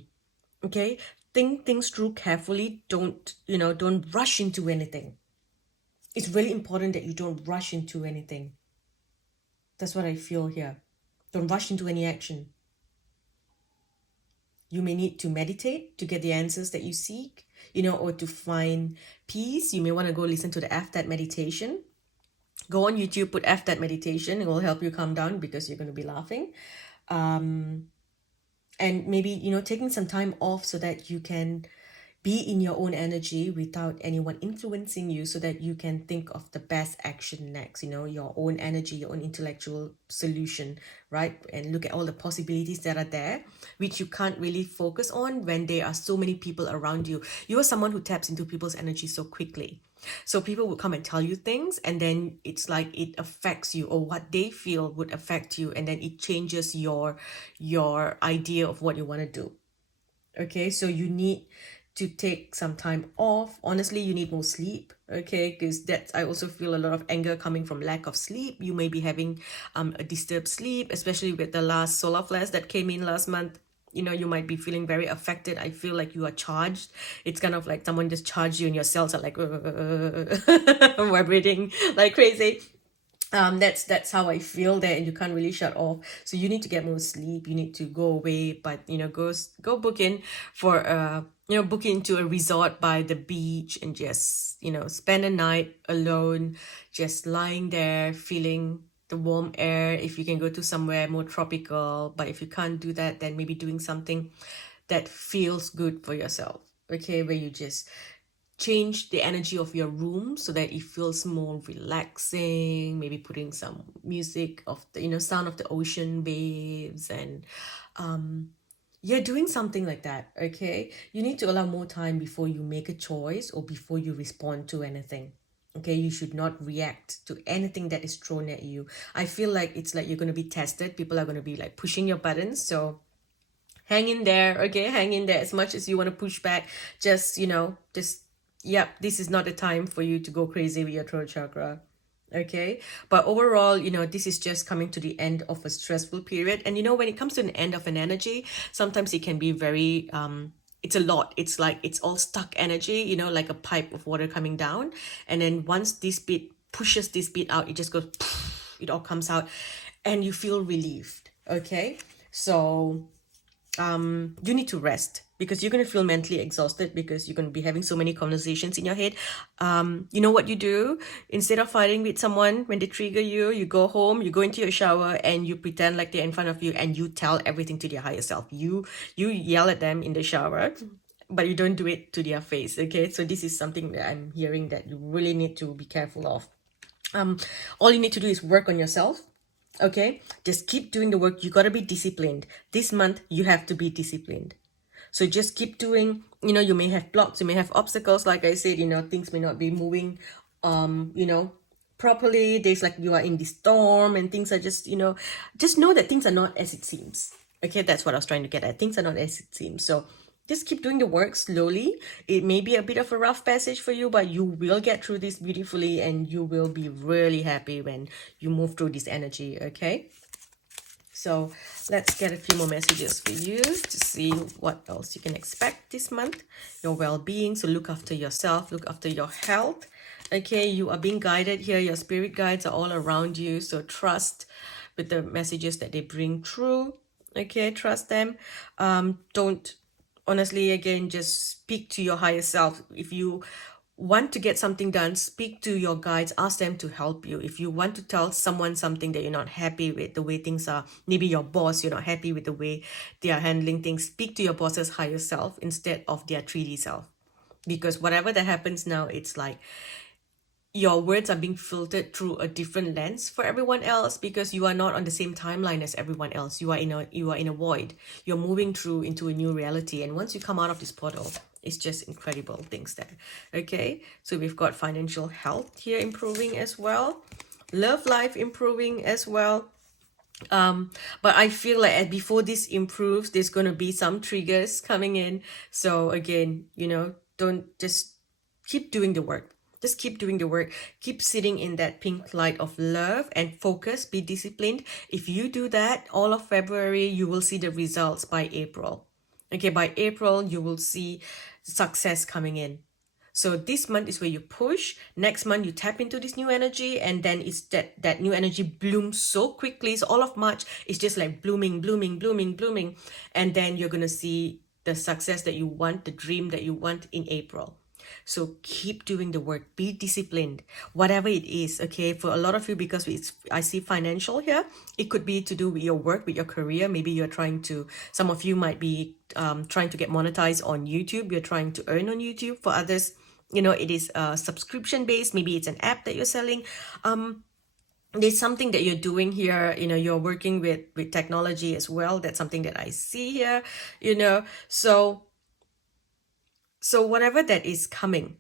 Okay, think things through carefully. Don't rush into anything. It's really important that you don't rush into anything. That's what I feel here. Don't rush into any action. You may need to meditate to get the answers that you seek, or to find peace. You may want to go listen to the F that meditation. Go on YouTube, put F that meditation. It will help you calm down because you're going to be laughing. And maybe, taking some time off so that you can be in your own energy without anyone influencing you, so that you can think of the best action next, your own energy, your own intellectual solution, right? And look at all the possibilities that are there, which you can't really focus on when there are so many people around you. You are someone who taps into people's energy so quickly. So people will come and tell you things, and then it's like it affects you, or what they feel would affect you, and then it changes your idea of what you want to do. Okay, so you need to take some time off. Honestly, you need more sleep, okay? Because I also feel a lot of anger coming from lack of sleep. You may be having a disturbed sleep, especially with the last solar flares that came in last month. You might be feeling very affected. I feel like you are charged. It's kind of like someone just charged you, and your cells are like vibrating like crazy. That's how I feel there, and you can't really shut off. So you need to get more sleep. You need to go away, but go book in for book into a resort by the beach, and just spend a night alone, just lying there, feeling the warm air. If you can go to somewhere more tropical, but if you can't do that, then maybe doing something that feels good for yourself. Okay, where you just change the energy of your room so that it feels more relaxing. Maybe putting some music of the sound of the ocean waves, and you're doing something like that. Okay, you need to allow more time before you make a choice or before you respond to anything. Okay, you should not react to anything that is thrown at you. I feel like it's like you're going to be tested. People are going to be like pushing your buttons, so hang in there. Okay, hang in there. As much as you want to push back, just this is not a time for you to go crazy with your throat chakra. Okay, but overall, this is just coming to the end of a stressful period. And when it comes to an end of an energy, sometimes it can be very it's a lot. It's like it's all stuck energy, like a pipe of water coming down, and then once this bit pushes this bit out, it just goes it all comes out, and you feel relieved. Okay, so you need to rest, because you're going to feel mentally exhausted, because you're going to be having so many conversations in your head. You know what you do? Instead of fighting with someone when they trigger you, you go home, you go into your shower, and you pretend like they're in front of you, and you tell everything to their higher self. You yell at them in the shower, but you don't do it to their face. Okay, so this is something that I'm hearing that you really need to be careful of. All you need to do is work on yourself. Okay, just keep doing the work. You got to be disciplined. This month you have to be disciplined, so just keep doing. You may have blocks, you may have obstacles, like I said. Things may not be moving properly. There's like you are in the storm, and things are just just know that things are not as it seems. Okay, that's what I was trying to get at. Things are not as it seems. So just keep doing the work slowly. It may be a bit of a rough passage for you, but you will get through this beautifully, and you will be really happy when you move through this energy. Okay, so let's get a few more messages for you to see what else you can expect this month. Your well-being. So look after yourself, look after your health. Okay, you are being guided here. Your spirit guides are all around you, so trust with the messages that they bring through. Okay, trust them. Don't honestly, again, just speak to your higher self. If you want to get something done, speak to your guides, ask them to help you. If you want to tell someone something that you're not happy with the way things are, maybe your boss, you're not happy with the way they are handling things, speak to your boss's higher self instead of their 3D self. Because whatever that happens now, it's like your words are being filtered through a different lens for everyone else, because you are not on the same timeline as everyone else. You are in a void. You're moving through into a new reality, and once you come out of this portal, it's just incredible things there. Okay, so we've got financial health here improving as well, love life improving as well. But I feel like before this improves, there's going to be some triggers coming in. So again, don't just keep doing the work. Just keep doing the work. Keep sitting in that pink light of love and focus. Be disciplined. If you do that all of February, you will see the results by April. Okay, by April, you will see success coming in. So this month is where you push. Next month, you tap into this new energy, and then it's that new energy blooms so quickly. So all of March is just like blooming, blooming, blooming, blooming. And then you're going to see the success that you want, the dream that you want in April. So keep doing the work, be disciplined, whatever it is. Okay, for a lot of you, because I see financial here, it could be to do with your work, with your career. Maybe you're trying to, some of you might be trying to get monetized on YouTube. You're trying to earn on YouTube. For others, you know, it is subscription based. Maybe it's an app that you're selling. There's something that you're doing here, you know, you're working with technology as well. That's something that I see here, you know. So whatever that is coming,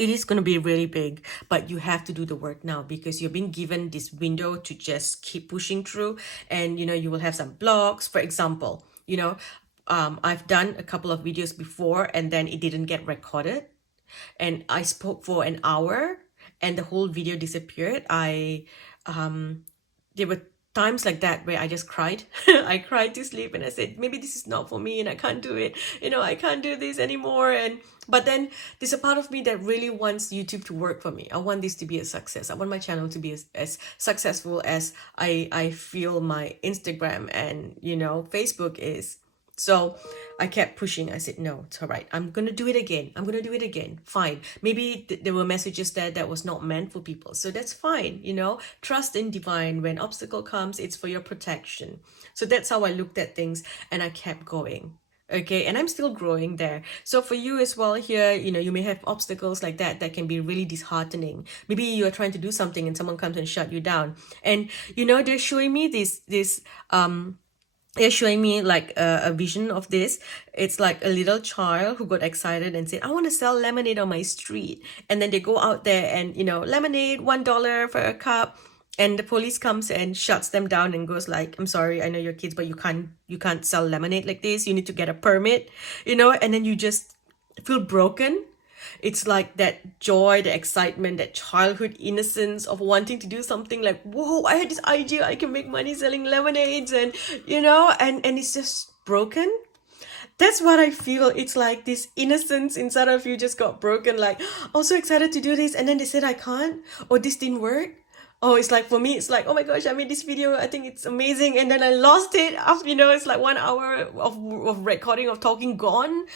it is going to be really big, but you have to do the work now, because you're being given this window to just keep pushing through. And you know, you will have some blogs, for example, you know, I've done a couple of videos before and then it didn't get recorded, and I spoke for an hour and the whole video disappeared. There were times like that where I just cried. I cried to sleep and I said, maybe this is not for me and I can't do it. You know, I can't do this anymore. But then there's a part of me that really wants YouTube to work for me. I want this to be a success. I want my channel to be as successful as I feel my Instagram and, you know, Facebook is. So I kept pushing. I said, no, it's all right. I'm going to do it again. I'm going to do it again. Fine. Maybe there were messages there that was not meant for people. So that's fine. You know, trust in divine. When obstacle comes, it's for your protection. So that's how I looked at things, and I kept going. Okay, and I'm still growing there. So for you as well here, you know, you may have obstacles like that can be really disheartening. Maybe you are trying to do something and someone comes and shut you down. And you know, they're showing me they're showing me like a vision of this. It's like a little child who got excited and said, I want to sell lemonade on my street. And then they go out there and, you know, lemonade, $1 for a cup. And the police comes and shuts them down and goes like, I'm sorry, I know you're kids, but you can't sell lemonade like this. You need to get a permit, you know. And then you just feel broken. It's like that joy, the excitement, that childhood innocence of wanting to do something like, whoa, I had this idea, I can make money selling lemonades, and you know, and it's just broken. That's what I feel. It's like this innocence inside of you just got broken. Like, oh, so excited to do this, and then they said I can't, or this didn't work. Oh, it's like, for me, it's like, oh my gosh, I made this video, I think it's amazing, and then I lost it after, you know, it's like 1 hour of recording, of talking gone.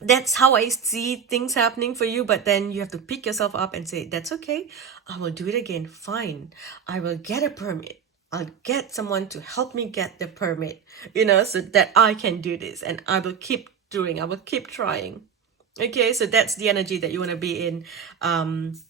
That's how I see things happening for you. But then you have to pick yourself up and say, that's okay, I will do it again. Fine, I will get a permit. I'll get someone to help me get the permit, you know, so that I can do this, and I will keep doing, I will keep trying. Okay, so that's the energy that you want to be in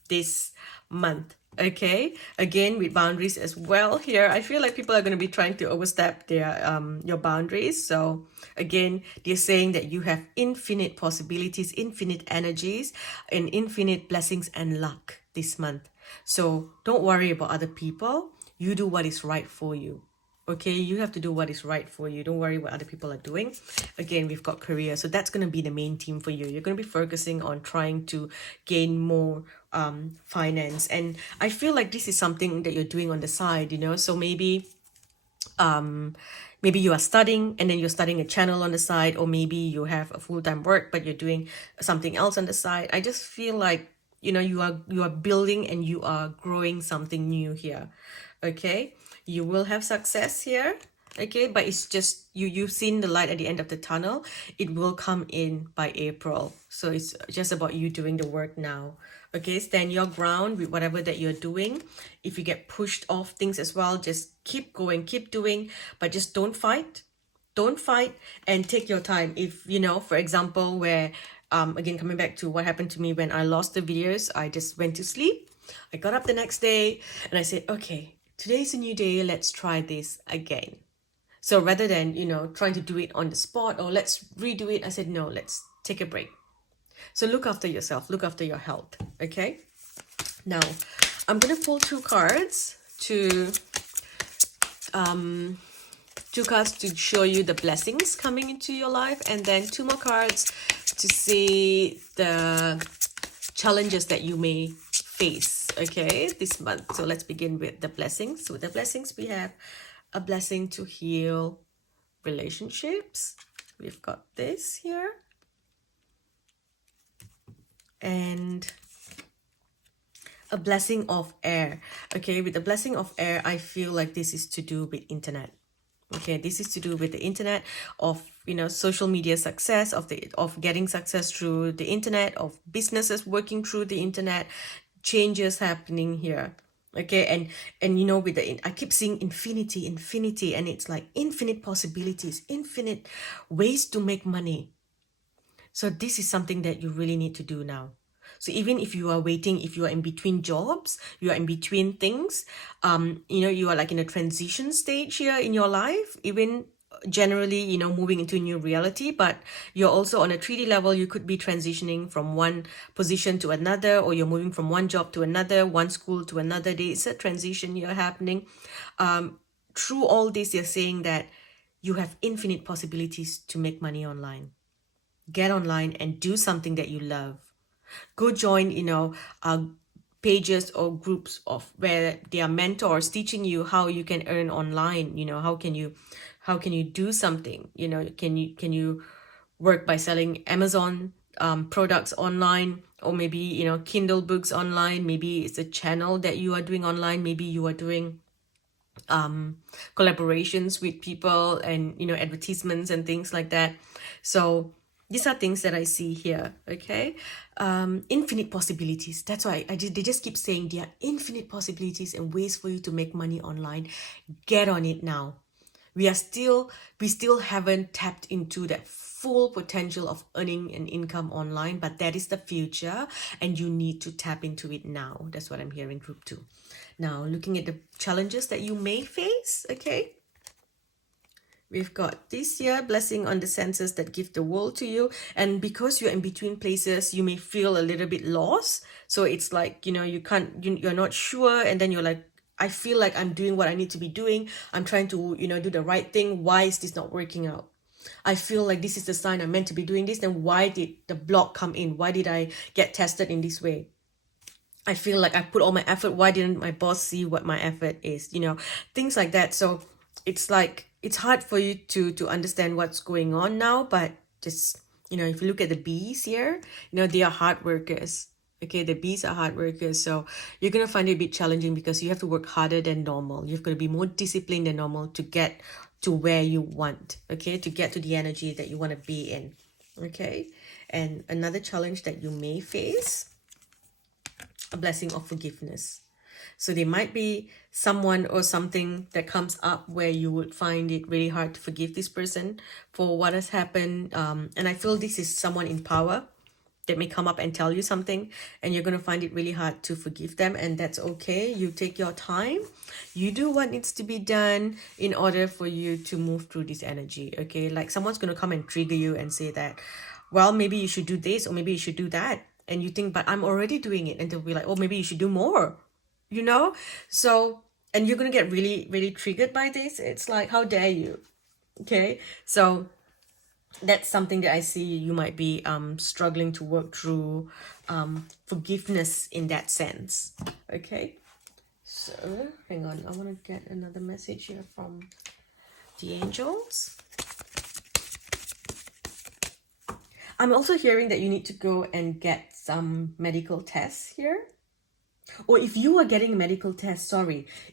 this month. Okay, again with boundaries as well here. I feel like people are going to be trying to overstep their your boundaries. So again, they're saying that you have infinite possibilities, infinite energies, and infinite blessings and luck this month. So don't worry about other people. You do what is right for you. Okay, you have to do what is right for you. Don't worry what other people are doing. Again, we've got career, so that's going to be the main theme for you. You're going to be focusing on trying to gain more finance, and I feel like this is something that you're doing on the side, you know. So maybe maybe you are studying and then you're starting a channel on the side, or maybe you have a full-time work but you're doing something else on the side. I just feel like, you know, you are building and you are growing something new here. Okay, you will have success here. Okay, but it's just you've seen the light at the end of the tunnel. It will come in by April. So it's just about you doing the work now. Okay, stand your ground with whatever that you're doing. If you get pushed off things as well, just keep going, keep doing, but just don't fight. Don't fight, and take your time. If, you know, for example, where again, coming back to what happened to me when I lost the videos, I just went to sleep. I got up the next day and I said, okay, today's a new day, let's try this again. So rather than, you know, trying to do it on the spot or let's redo it, I said, no, let's take a break. So look after yourself, look after your health. Okay, now I'm gonna pull two cards to show you the blessings coming into your life, and then two more cards to see the challenges that you may face, okay, this month. So let's begin with the blessings. So with the blessings, we have a blessing to heal relationships. We've got this here. And a blessing of air. Okay, with the blessing of air, I feel like this is to do with internet. Okay, this is to do with the internet, of social media success, of getting success through the internet, of businesses working through the internet, changes happening here. Okay, and with I keep seeing infinity, and it's like infinite possibilities, infinite ways to make money. So this is something that you really need to do now. So even if you are waiting, if you are in between jobs, you are in between things, you are like in a transition stage here in your life, even generally, moving into a new reality, but you're also on a 3D level. You could be transitioning from one position to another, or you're moving from one job to another, one school to another. It's a transition here happening. Through all this, you're saying that you have infinite possibilities to make money online. Get online and do something that you love. Go join pages or groups of where there are mentors teaching you how you can earn online. How can you do something. Can you work by selling Amazon products online, or maybe Kindle books online. Maybe it's a channel that you are doing online. Maybe you are doing collaborations with people, and advertisements and things like that. So these are things that I see here. Okay, infinite possibilities. That's why they just keep saying there are infinite possibilities and ways for you to make money online. Get on it now. We still haven't tapped into that full potential of earning an income online, but that is the future, and you need to tap into it now. That's what I'm hearing, group 2. Now, looking at the challenges that you may face, okay? We've got this year, blessing on the senses that give the world to you. And because you're in between places, you may feel a little bit lost. So it's like, you're not sure. And then you're like, I feel like I'm doing what I need to be doing. I'm trying to, do the right thing. Why is this not working out? I feel like this is the sign I'm meant to be doing this. Then why did the block come in? Why did I get tested in this way? I feel like I put all my effort. Why didn't my boss see what my effort is? Things like that. So it's like, it's hard for you to understand what's going on now, but just, if you look at the bees here, they are hard workers. Okay, the bees are hard workers. So you're going to find it a bit challenging because you have to work harder than normal. You've got to be more disciplined than normal to get to where you want, okay, to get to the energy that you want to be in. Okay, and another challenge that you may face, a blessing of forgiveness. So there might be someone or something that comes up where you would find it really hard to forgive this person for what has happened. And I feel this is someone in power that may come up and tell you something, and you're going to find it really hard to forgive them. And that's okay. You take your time. You do what needs to be done in order for you to move through this energy. Okay, like someone's going to come and trigger you and say that, well, maybe you should do this, or maybe you should do that. And you think, but I'm already doing it. And they'll be like, oh, maybe you should do more, So, and you're going to get really, really triggered by this. It's like, how dare you? Okay. So that's something that I see you might be struggling to work through, forgiveness in that sense. Okay. So hang on. I want to get another message here from the angels. I'm also hearing that you need to go and get some medical tests here. Or if you are getting a medical test,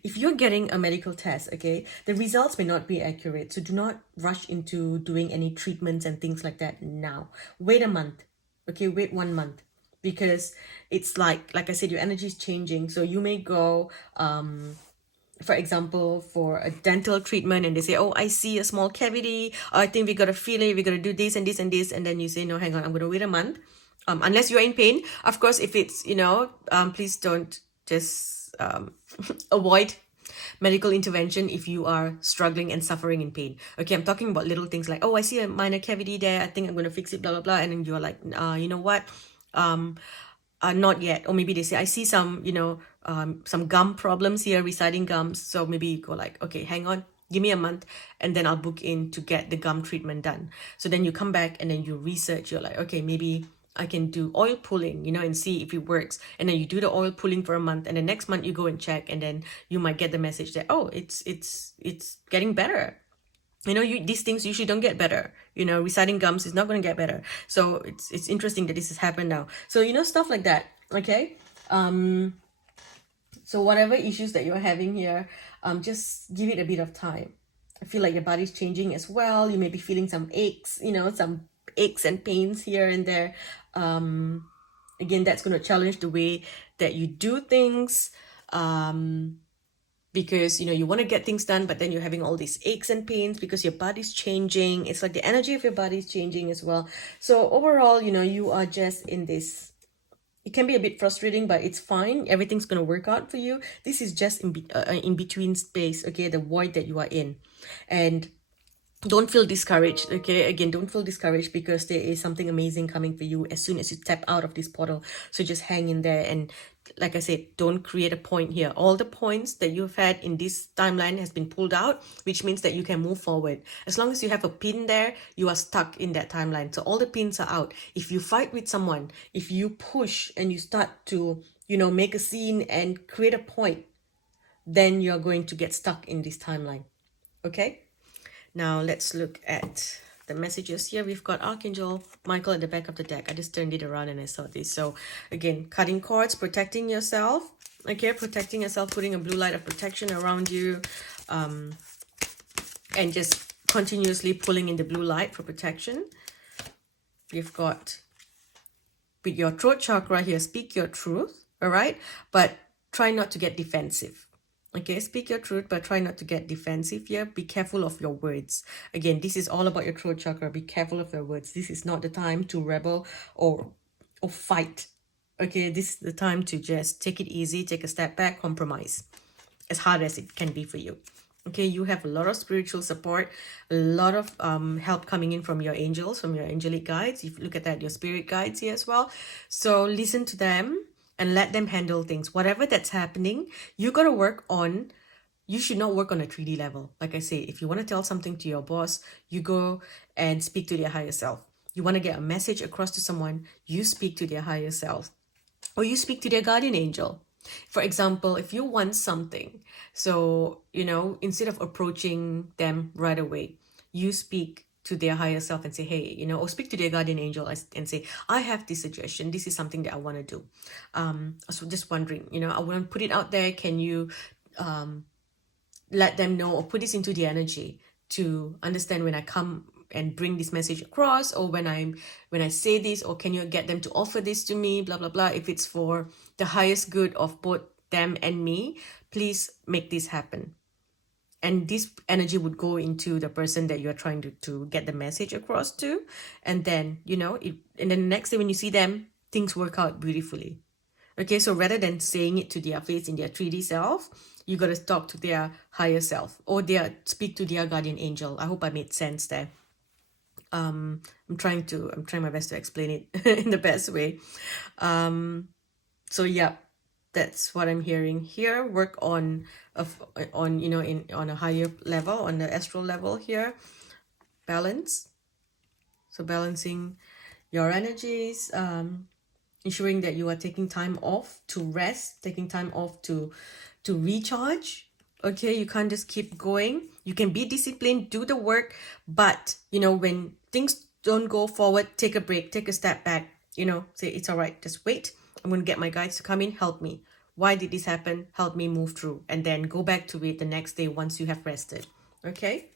if you're getting a medical test, okay, the results may not be accurate. So do not rush into doing any treatments and things like that now. Wait a month, okay, wait 1 month. Because it's like I said, your energy is changing. So you may go, for example, for a dental treatment, and they say, oh, I see a small cavity. Oh, I think we got to feel it. We got to do this and this and this. And then you say, no, hang on, I'm going to wait a month. Unless you're in pain. Of course, if it's, please don't just avoid medical intervention if you are struggling and suffering in pain. Okay, I'm talking about little things like, oh, I see a minor cavity there. I think I'm going to fix it, blah, blah, blah. And then you're like, you know what? Not yet. Or maybe they say, I see some, some gum problems here, residing gums. So maybe you go like, okay, hang on, give me a month, and then I'll book in to get the gum treatment done. So then you come back and then you research. You're like, okay, maybe I can do oil pulling, and see if it works. And then you do the oil pulling for a month, and the next month you go and check, and then you might get the message that, oh, it's getting better. These things usually don't get better. Residing gums is not going to get better. So it's interesting that this has happened now. So, stuff like that. Okay. So whatever issues that you're having here, just give it a bit of time. I feel like your body's changing as well. You may be feeling some aches, some aches and pains here and there. Again, that's going to challenge the way that you do things. Because you want to get things done, but then you're having all these aches and pains because your body's changing. It's like the energy of your body is changing as well. So overall, you are just in this, it can be a bit frustrating, but it's fine. Everything's going to work out for you. This is just in between space, okay, the void that you are in. And don't feel discouraged, okay? Again, don't feel discouraged, because there is something amazing coming for you as soon as you step out of this portal. So just hang in there, and like I said, don't create a point here. All the points that you've had in this timeline has been pulled out, which means that you can move forward. As long as you have a pin there, you are stuck in that timeline. So all the pins are out. If you fight with someone, if you push and you start to, make a scene and create a point, then you're going to get stuck in this timeline, okay? Now let's look at the messages here. We've got Archangel Michael at the back of the deck. I just turned it around and I saw this. So again, cutting cords, protecting yourself. Okay, protecting yourself, putting a blue light of protection around you. And just continuously pulling in the blue light for protection. We've got, with your throat chakra here, speak your truth. All right. But try not to get defensive. Okay, speak your truth, but try not to get defensive here. Be careful of your words. Again, this is all about your throat chakra. Be careful of your words. This is not the time to rebel or fight. Okay, this is the time to just take it easy, take a step back, compromise. As hard as it can be for you. Okay, you have a lot of spiritual support, a lot of help coming in from your angels, from your angelic guides. If you look at that, your spirit guides here as well. So listen to them and let them handle things. Whatever that's happening, you got to work on. You should not work on a 3D level. Like I say, if you want to tell something to your boss, you go and speak to their higher self. You want to get a message across to someone, you speak to their higher self. Or you speak to their guardian angel. For example, if you want something, so, instead of approaching them right away, you speak to their higher self and say, hey, or speak to their guardian angel and say, I have this suggestion. This is something that I want to do. So just wondering, I want to put it out there. Can you let them know or put this into the energy to understand when I come and bring this message across, or when I say this, or can you get them to offer this to me, blah, blah, blah. If it's for the highest good of both them and me, please make this happen. And this energy would go into the person that you're trying to get the message across to. And then, and then the next day when you see them, things work out beautifully. Okay, so rather than saying it to their face in their 3D self, you got to talk to their higher self, or speak to their guardian angel. I hope I made sense there. I'm trying my best to explain it in the best way. So yeah, that's what I'm hearing here. Work on a higher level, on the astral level here. Balance. So balancing your energies, ensuring that you are taking time off to rest, taking time off to recharge. Okay, you can't just keep going. You can be disciplined, do the work, but when things don't go forward, take a break, take a step back, say it's all right, just wait. I'm going to get my guides to come in, help me. Why did this happen? Help me move through, and then go back to it the next day once you have rested. Okay.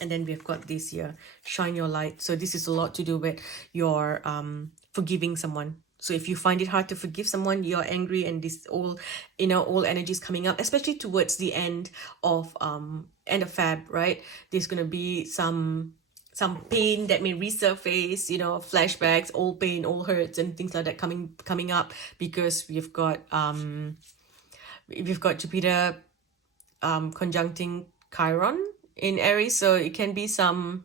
And then we've got this here, shine your light. So this is a lot to do with your forgiving someone. So if you find it hard to forgive someone, you're angry, and this all energies coming up, especially towards the end of Feb, right? There's gonna be some pain that may resurface, flashbacks, old pain, old hurts, and things like that coming up, because we've got Jupiter conjuncting Chiron in Aries. So it can be some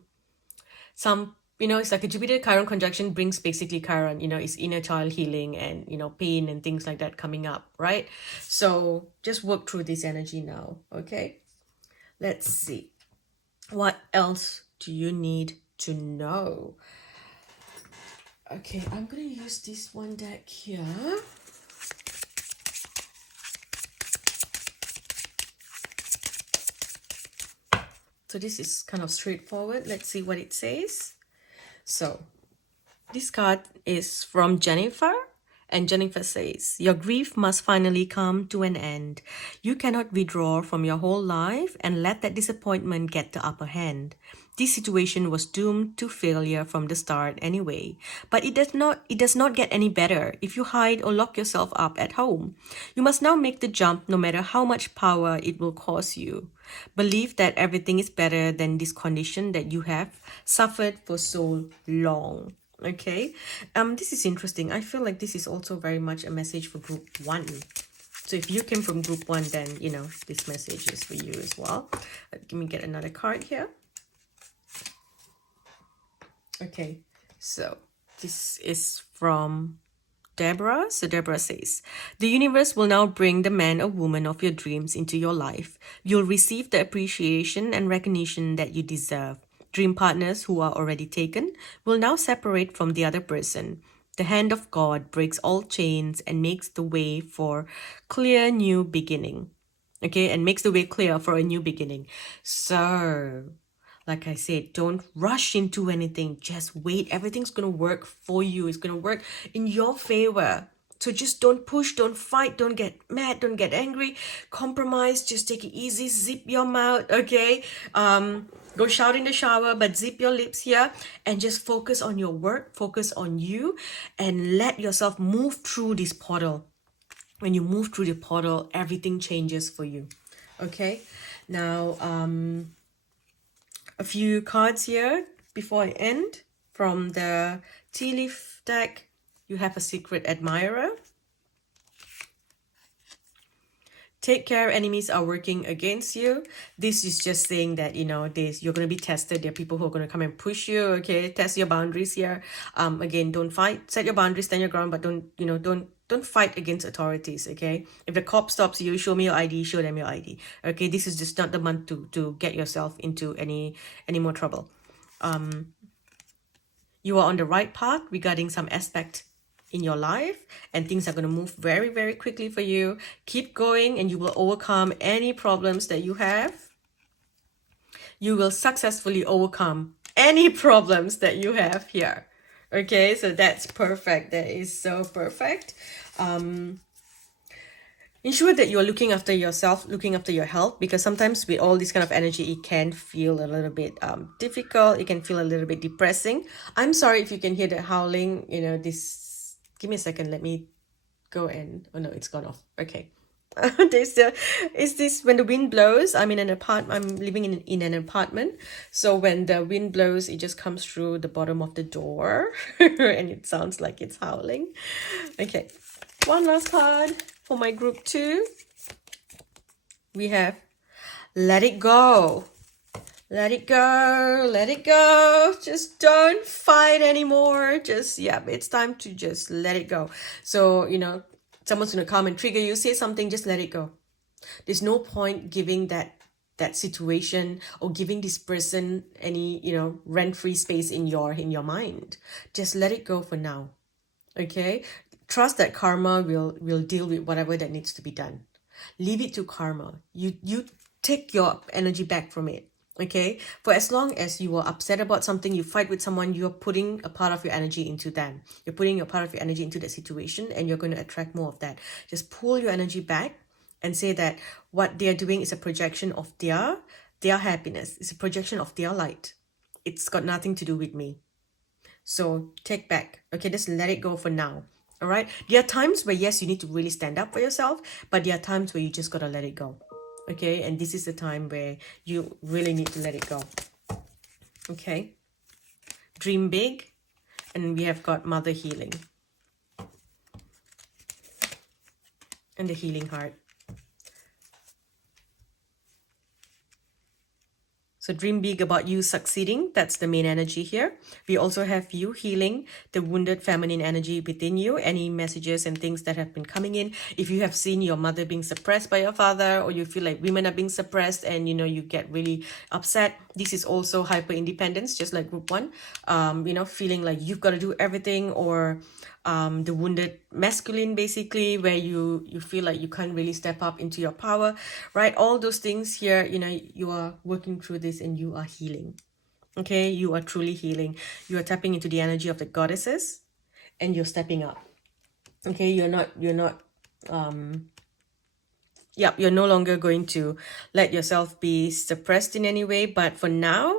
it's like a Jupiter Chiron conjunction brings basically Chiron, it's inner child healing and, pain and things like that coming up, right? So just work through this energy now, okay? Let's see. What else do you need to know? Okay, I'm going to use this one deck here. So this is kind of straightforward. Let's see what it says. So this card is from Jennifer, And Jennifer says, your grief must finally come to an end. You cannot withdraw from your whole life and let that disappointment get the upper hand. This situation was doomed to failure from the start anyway. But it does not get any better if you hide or lock yourself up at home. You must now make the jump no matter how much power it will cost you. Believe that everything is better than this condition that you have suffered for so long. Okay, this is interesting. I feel like this is also very much a message for group 1. So if you came from group 1, then this message is for you as well. Let me get another card here. Okay, so this is from Deborah. So Deborah says, the universe will now bring the man or woman of your dreams into your life. You'll receive the appreciation and recognition that you deserve. Dream partners who are already taken will now separate from the other person. The hand of God breaks all chains and makes the way for clear new beginning. Okay, and makes the way clear for a new beginning. So, like I said, don't rush into anything. Just wait. Everything's going to work for you. It's going to work in your favor. So just don't push, don't fight, don't get mad, don't get angry. Compromise, just take it easy, zip your mouth, okay? Go shout in the shower, but zip your lips here and just focus on your work, focus on you, and let yourself move through this portal. When you move through the portal, everything changes for you, okay? Now, a few cards here before I end. From the tea leaf deck, you have a secret admirer. Take care, enemies are working against you. This is just saying that, you're going to be tested. There are people who are going to come and push you, okay? Test your boundaries here. Again, don't fight. Set your boundaries, stand your ground, but don't fight against authorities, okay? If the cop stops you, show me your ID, show them your ID. Okay, this is just not the month to get yourself into any more trouble. You are on the right path regarding some aspect in your life, and things are going to move very, very quickly for you. Keep going and you will overcome any problems that you have. You will successfully overcome any problems that you have here. Okay, so that's perfect. That is so perfect. Ensure that you're looking after yourself, looking after your health, because sometimes with all this kind of energy, it can feel a little bit difficult. It can feel a little bit depressing. I'm sorry if you can hear the howling. Give me a second. Let me go and... Oh no, it's gone off. Okay. Is this when the wind blows? I'm in an apartment. I'm living in an apartment. So when the wind blows, it just comes through the bottom of the door, and it sounds like it's howling. Okay. One last card for my group 2. We have let it go. Let it go, let it go. Just don't fight anymore. It's time to just let it go. So, someone's going to come and trigger you, say something, just let it go. There's no point giving that situation or giving this person any, rent-free space in your mind. Just let it go for now. Okay? Trust that karma will deal with whatever that needs to be done. Leave it to karma. You take your energy back from it. Okay, for as long as you are upset about something, you fight with someone, you're putting a part of your energy into them. You're putting a part of your energy into that situation, and you're going to attract more of that. Just pull your energy back and say that what they are doing is a projection of their happiness. It's a projection of their light. It's got nothing to do with me. So take back. Okay, just let it go for now. All right. There are times where, yes, you need to really stand up for yourself, but there are times where you just got to let it go. Okay, and this is the time where you really need to let it go. Okay, dream big, and we have got mother healing and the healing heart. So dream big about you succeeding. That's the main energy here. We also have you healing the wounded feminine energy within you. Any messages and things that have been coming in. If you have seen your mother being suppressed by your father, or you feel like women are being suppressed and, you get really upset. This is also hyper independence, just like group 1. Feeling like you've got to do everything, or the wounded masculine, basically, where you feel like you can't really step up into your power, right? All those things here, you are working through this and you are healing. Okay, you are truly healing. You are tapping into the energy of the goddesses and you're stepping up. Okay, you're no longer going to let yourself be suppressed in any way. But for now,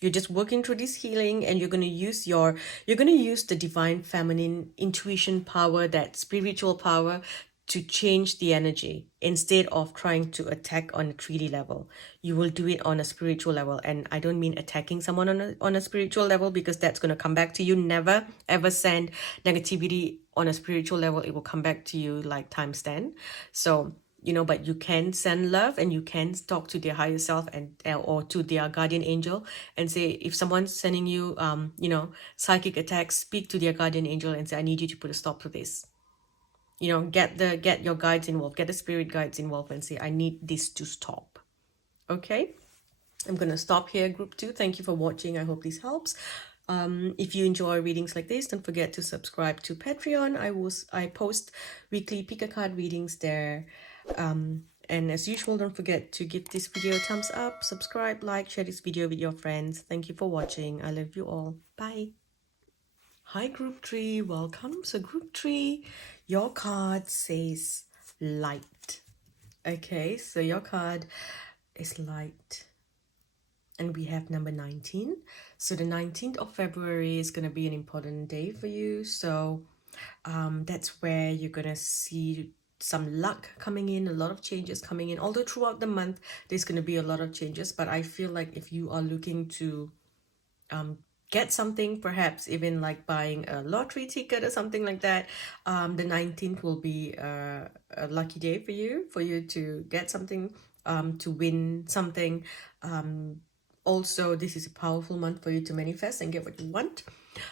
you're just working through this healing, and you're going to use the divine feminine intuition power, that spiritual power, to change the energy instead of trying to attack on a 3D level. You will do it on a spiritual level. And I don't mean attacking someone on a spiritual level, because that's going to come back to you. Never ever send negativity on a spiritual level. It will come back to you like times 10. So but you can send love, and you can talk to their higher self, and or to their guardian angel, and say, if someone's sending you psychic attacks, speak to their guardian angel and say, I need you to put a stop to this. Get your guides involved, get the spirit guides involved, and say, I need this to stop. Okay, I'm gonna stop here, group 2. Thank you for watching. I hope this helps. If you enjoy readings like this, don't forget to subscribe to Patreon. I post weekly pick a card readings there. And as usual, don't forget to give this video a thumbs up, subscribe, like, share this video with your friends. Thank you for watching. I love you all. Bye. Hi, group 3. Welcome. So group 3, your card says light. Okay, so your card is light. And we have number 19. So the 19th of February is going to be an important day for you. So that's where you're going to see some luck coming in, a lot of changes coming in. Although throughout the month, there's going to be a lot of changes. But I feel like if you are looking to get something, perhaps even like buying a lottery ticket or something like that, the 19th will be a lucky day for you to get something, to win something. Also, this is a powerful month for you to manifest and get what you want.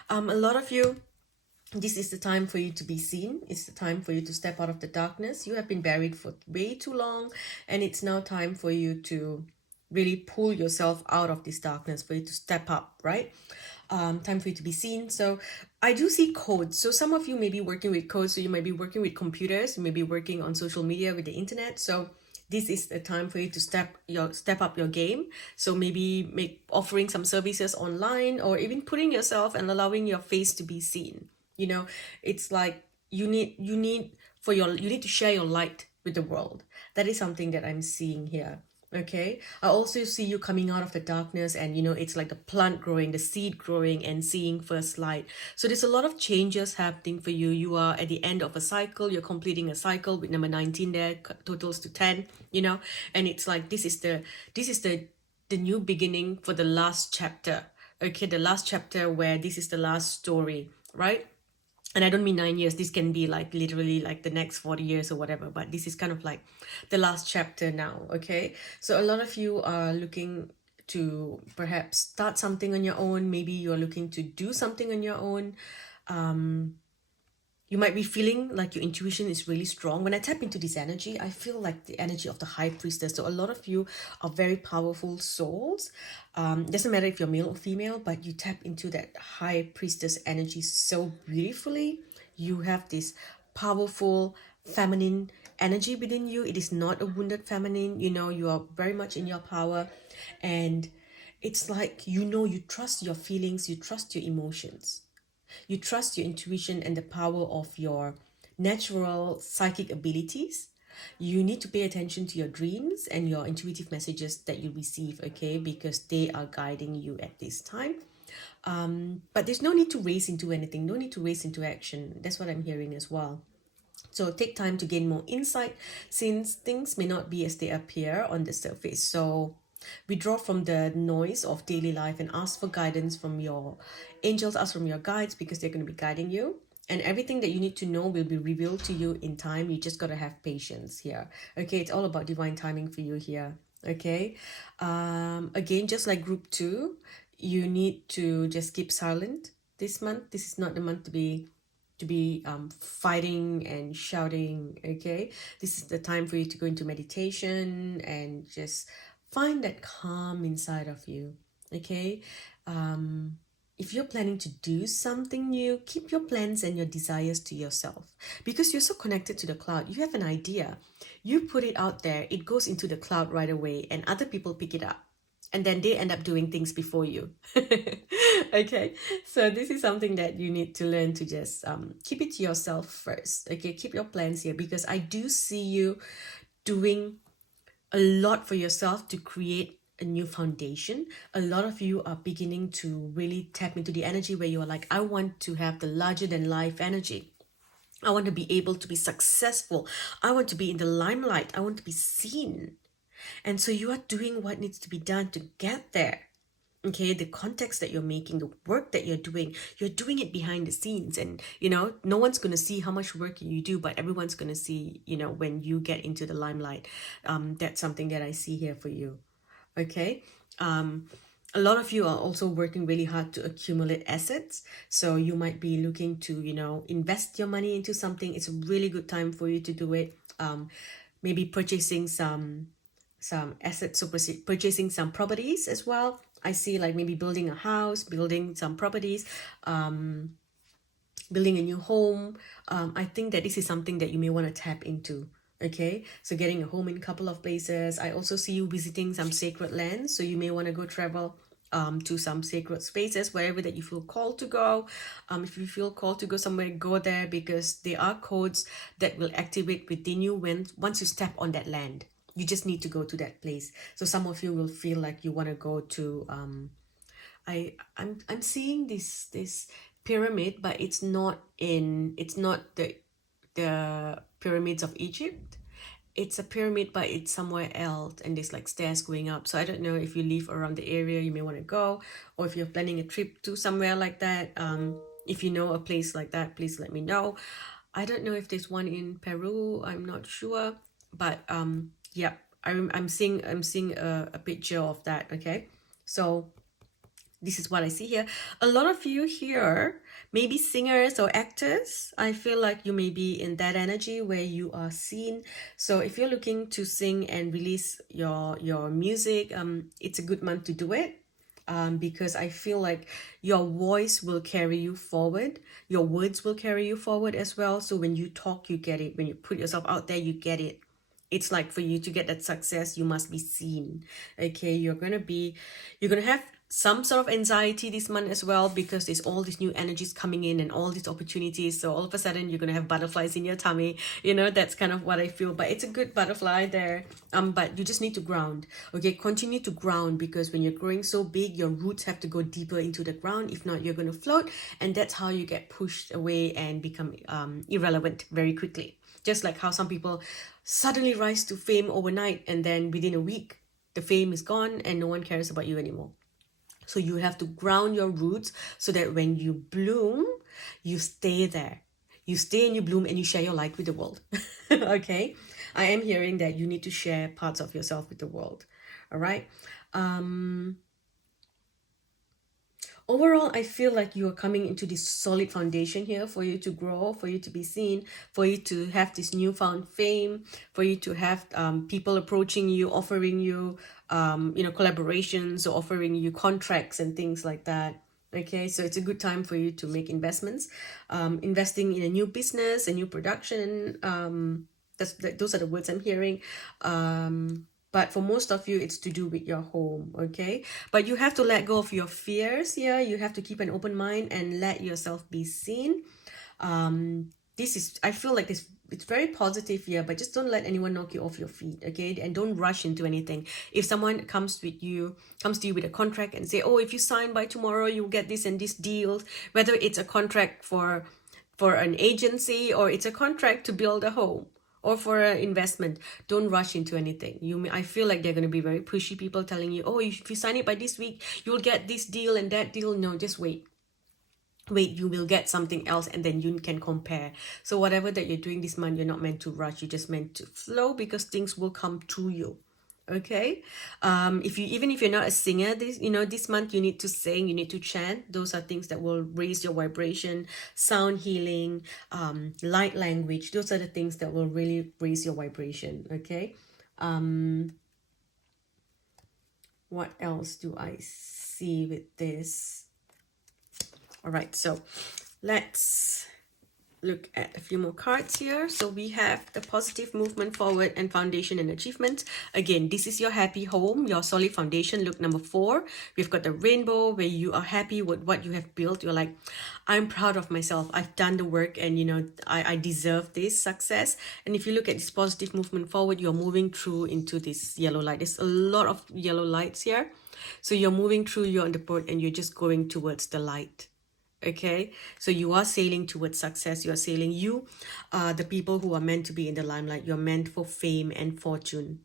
A lot of you, this is the time for you to be seen. It's the time for you to step out of the darkness. You have been buried for way too long, and it's now time for you to really pull yourself out of this darkness, for you to step up, right? Time for you to be seen. So I do see codes. So some of you may be working with codes. So you might be working with computers. You may be working on social media with the internet. So this is the time for you to step up your game. So maybe offering some services online, or even putting yourself and allowing your face to be seen. It's like you need to share your light with the world. That is something that I'm seeing here. Okay, I also see you coming out of the darkness, and it's like the plant growing, the seed growing, and seeing first light. So there's a lot of changes happening for you. You are at the end of a cycle. You're completing a cycle with number 19 there, totals to 10. And it's like this is the new beginning for the last chapter. Okay, the last chapter where this is the last story, right? And I don't mean 9 years. This can be like literally like the next 40 years or whatever. But this is kind of like the last chapter now, okay? So a lot of you are looking to perhaps start something on your own. Maybe you're looking to do something on your own. You might be feeling like your intuition is really strong. When I tap into this energy, I feel like the energy of the high priestess. So a lot of you are very powerful souls. Doesn't matter if you're male or female, but you tap into that high priestess energy so beautifully. You have this powerful feminine energy within you. It is not a wounded feminine. You are very much in your power. And it's like, you trust your feelings, you trust your emotions. You trust your intuition and the power of your natural psychic abilities. You need to pay attention to your dreams and your intuitive messages that you receive, okay? Because they are guiding you at this time. But there's no need to race into anything. No need to race into action. That's what I'm hearing as well. So take time to gain more insight, since things may not be as they appear on the surface. So withdraw from the noise of daily life and ask for guidance from your angels, ask from your guides, because they're going to be guiding you. And everything that you need to know will be revealed to you in time. You just got to have patience here. Okay, it's all about divine timing for you here. Okay, again, just like group 2, you need to just keep silent this month. This is not the month to be fighting and shouting. Okay, this is the time for you to go into meditation and just find that calm inside of you. Okay, if you're planning to do something new, keep your plans and your desires to yourself, because you're so connected to the cloud. You have an idea, you put it out there, it goes into the cloud right away, and other people pick it up, and then they end up doing things before you. Okay, so this is something that you need to learn to just keep it to yourself first. Okay, keep your plans here, because I do see you doing a lot for yourself to create a new foundation. A lot of you are beginning to really tap into the energy where you are like, I want to have the larger than life energy. I want to be able to be successful. I want to be in the limelight. I want to be seen. And so you are doing what needs to be done to get there. Okay, the context that you're making, the work that you're doing it behind the scenes. And, no one's going to see how much work you do, but everyone's going to see, when you get into the limelight. That's something that I see here for you. Okay. A lot of you are also working really hard to accumulate assets. So you might be looking to, invest your money into something. It's a really good time for you to do it. Maybe purchasing some assets, so purchasing some properties as well. I see like maybe building a house, building some properties, building a new home. I think that this is something that you may want to tap into. Okay, so getting a home in a couple of places. I also see you visiting some sacred lands, so you may want to go travel to some sacred spaces, wherever that you feel called to go. If you feel called to go somewhere, go there, because there are codes that will activate within you once you step on that land. You just need to go to that place. So some of you will feel like you want to go to I'm seeing this pyramid, but it's not the pyramids of Egypt. It's a pyramid, but it's somewhere else, and there's like stairs going up. So I don't know if you live around the area, you may want to go, or if you're planning a trip to somewhere like that. If you know a place like that, please let me know. I don't know if there's one in Peru. I'm not sure, but yeah, I'm seeing a picture of that. Okay, so this is what I see here. A lot of you here, maybe singers or actors, I feel like you may be in that energy where you are seen. So if you're looking to sing and release your music, it's a good month to do it. Because I feel like your voice will carry you forward. Your words will carry you forward as well. So when you talk, you get it. When you put yourself out there, you get it. It's like for you to get that success, you must be seen. Okay, you're gonna have some sort of anxiety this month as well, because there's all these new energies coming in and all these opportunities. So all of a sudden you're gonna have butterflies in your tummy. That's kind of what I feel. But it's a good butterfly there. But you just need to ground. Okay, continue to ground, because when you're growing so big, your roots have to go deeper into the ground. If not, you're gonna float, and that's how you get pushed away and become irrelevant very quickly. Just like how some people suddenly rise to fame overnight, and then within a week, the fame is gone and no one cares about you anymore. So you have to ground your roots so that when you bloom, you stay there. You stay and you bloom and you share your light with the world. Okay? I am hearing that you need to share parts of yourself with the world. All right? Overall, I feel like you are coming into this solid foundation here for you to grow, for you to be seen, for you to have this newfound fame, for you to have people approaching you, offering you, collaborations, or offering you contracts and things like that. Okay, so it's a good time for you to make investments, investing in a new business, a new production. Those are the words I'm hearing. But for most of you, it's to do with your home, okay? But you have to let go of your fears here. You have to keep an open mind and let yourself be seen. I feel like it's very positive here, but just don't let anyone knock you off your feet, okay? And don't rush into anything. If someone comes to you with a contract and say, oh, if you sign by tomorrow, you'll get this and this deal, whether it's a contract for an agency or it's a contract to build a home, or for an investment, don't rush into anything. I feel like they're going to be very pushy people telling you, oh, if you sign it by this week, you'll get this deal and that deal. No, just wait. You will get something else, and then you can compare. So whatever that you're doing this month, you're not meant to rush. You're just meant to flow, because things will come to you. Okay, even if you're not a singer, this month you need to sing, you need to chant. Those are things that will raise your vibration. Sound healing, light language, those are the things that will really raise your vibration. Okay, what else do I see with this? All right, so let's look at a few more cards here. So we have the positive movement forward and foundation and achievement. Again, this is your happy home, your solid foundation. Look, number 4, we've got the rainbow where you are happy with what you have built. You're like, I'm proud of myself. I've done the work and, you know, I deserve this success. And if you look at this positive movement forward, you're moving through into this yellow light. There's a lot of yellow lights here. So you're moving through, you're on the boat and you're just going towards the light. Okay, so you are sailing towards success. You are sailing. You are the people who are meant to be in the limelight. You're meant for fame and fortune.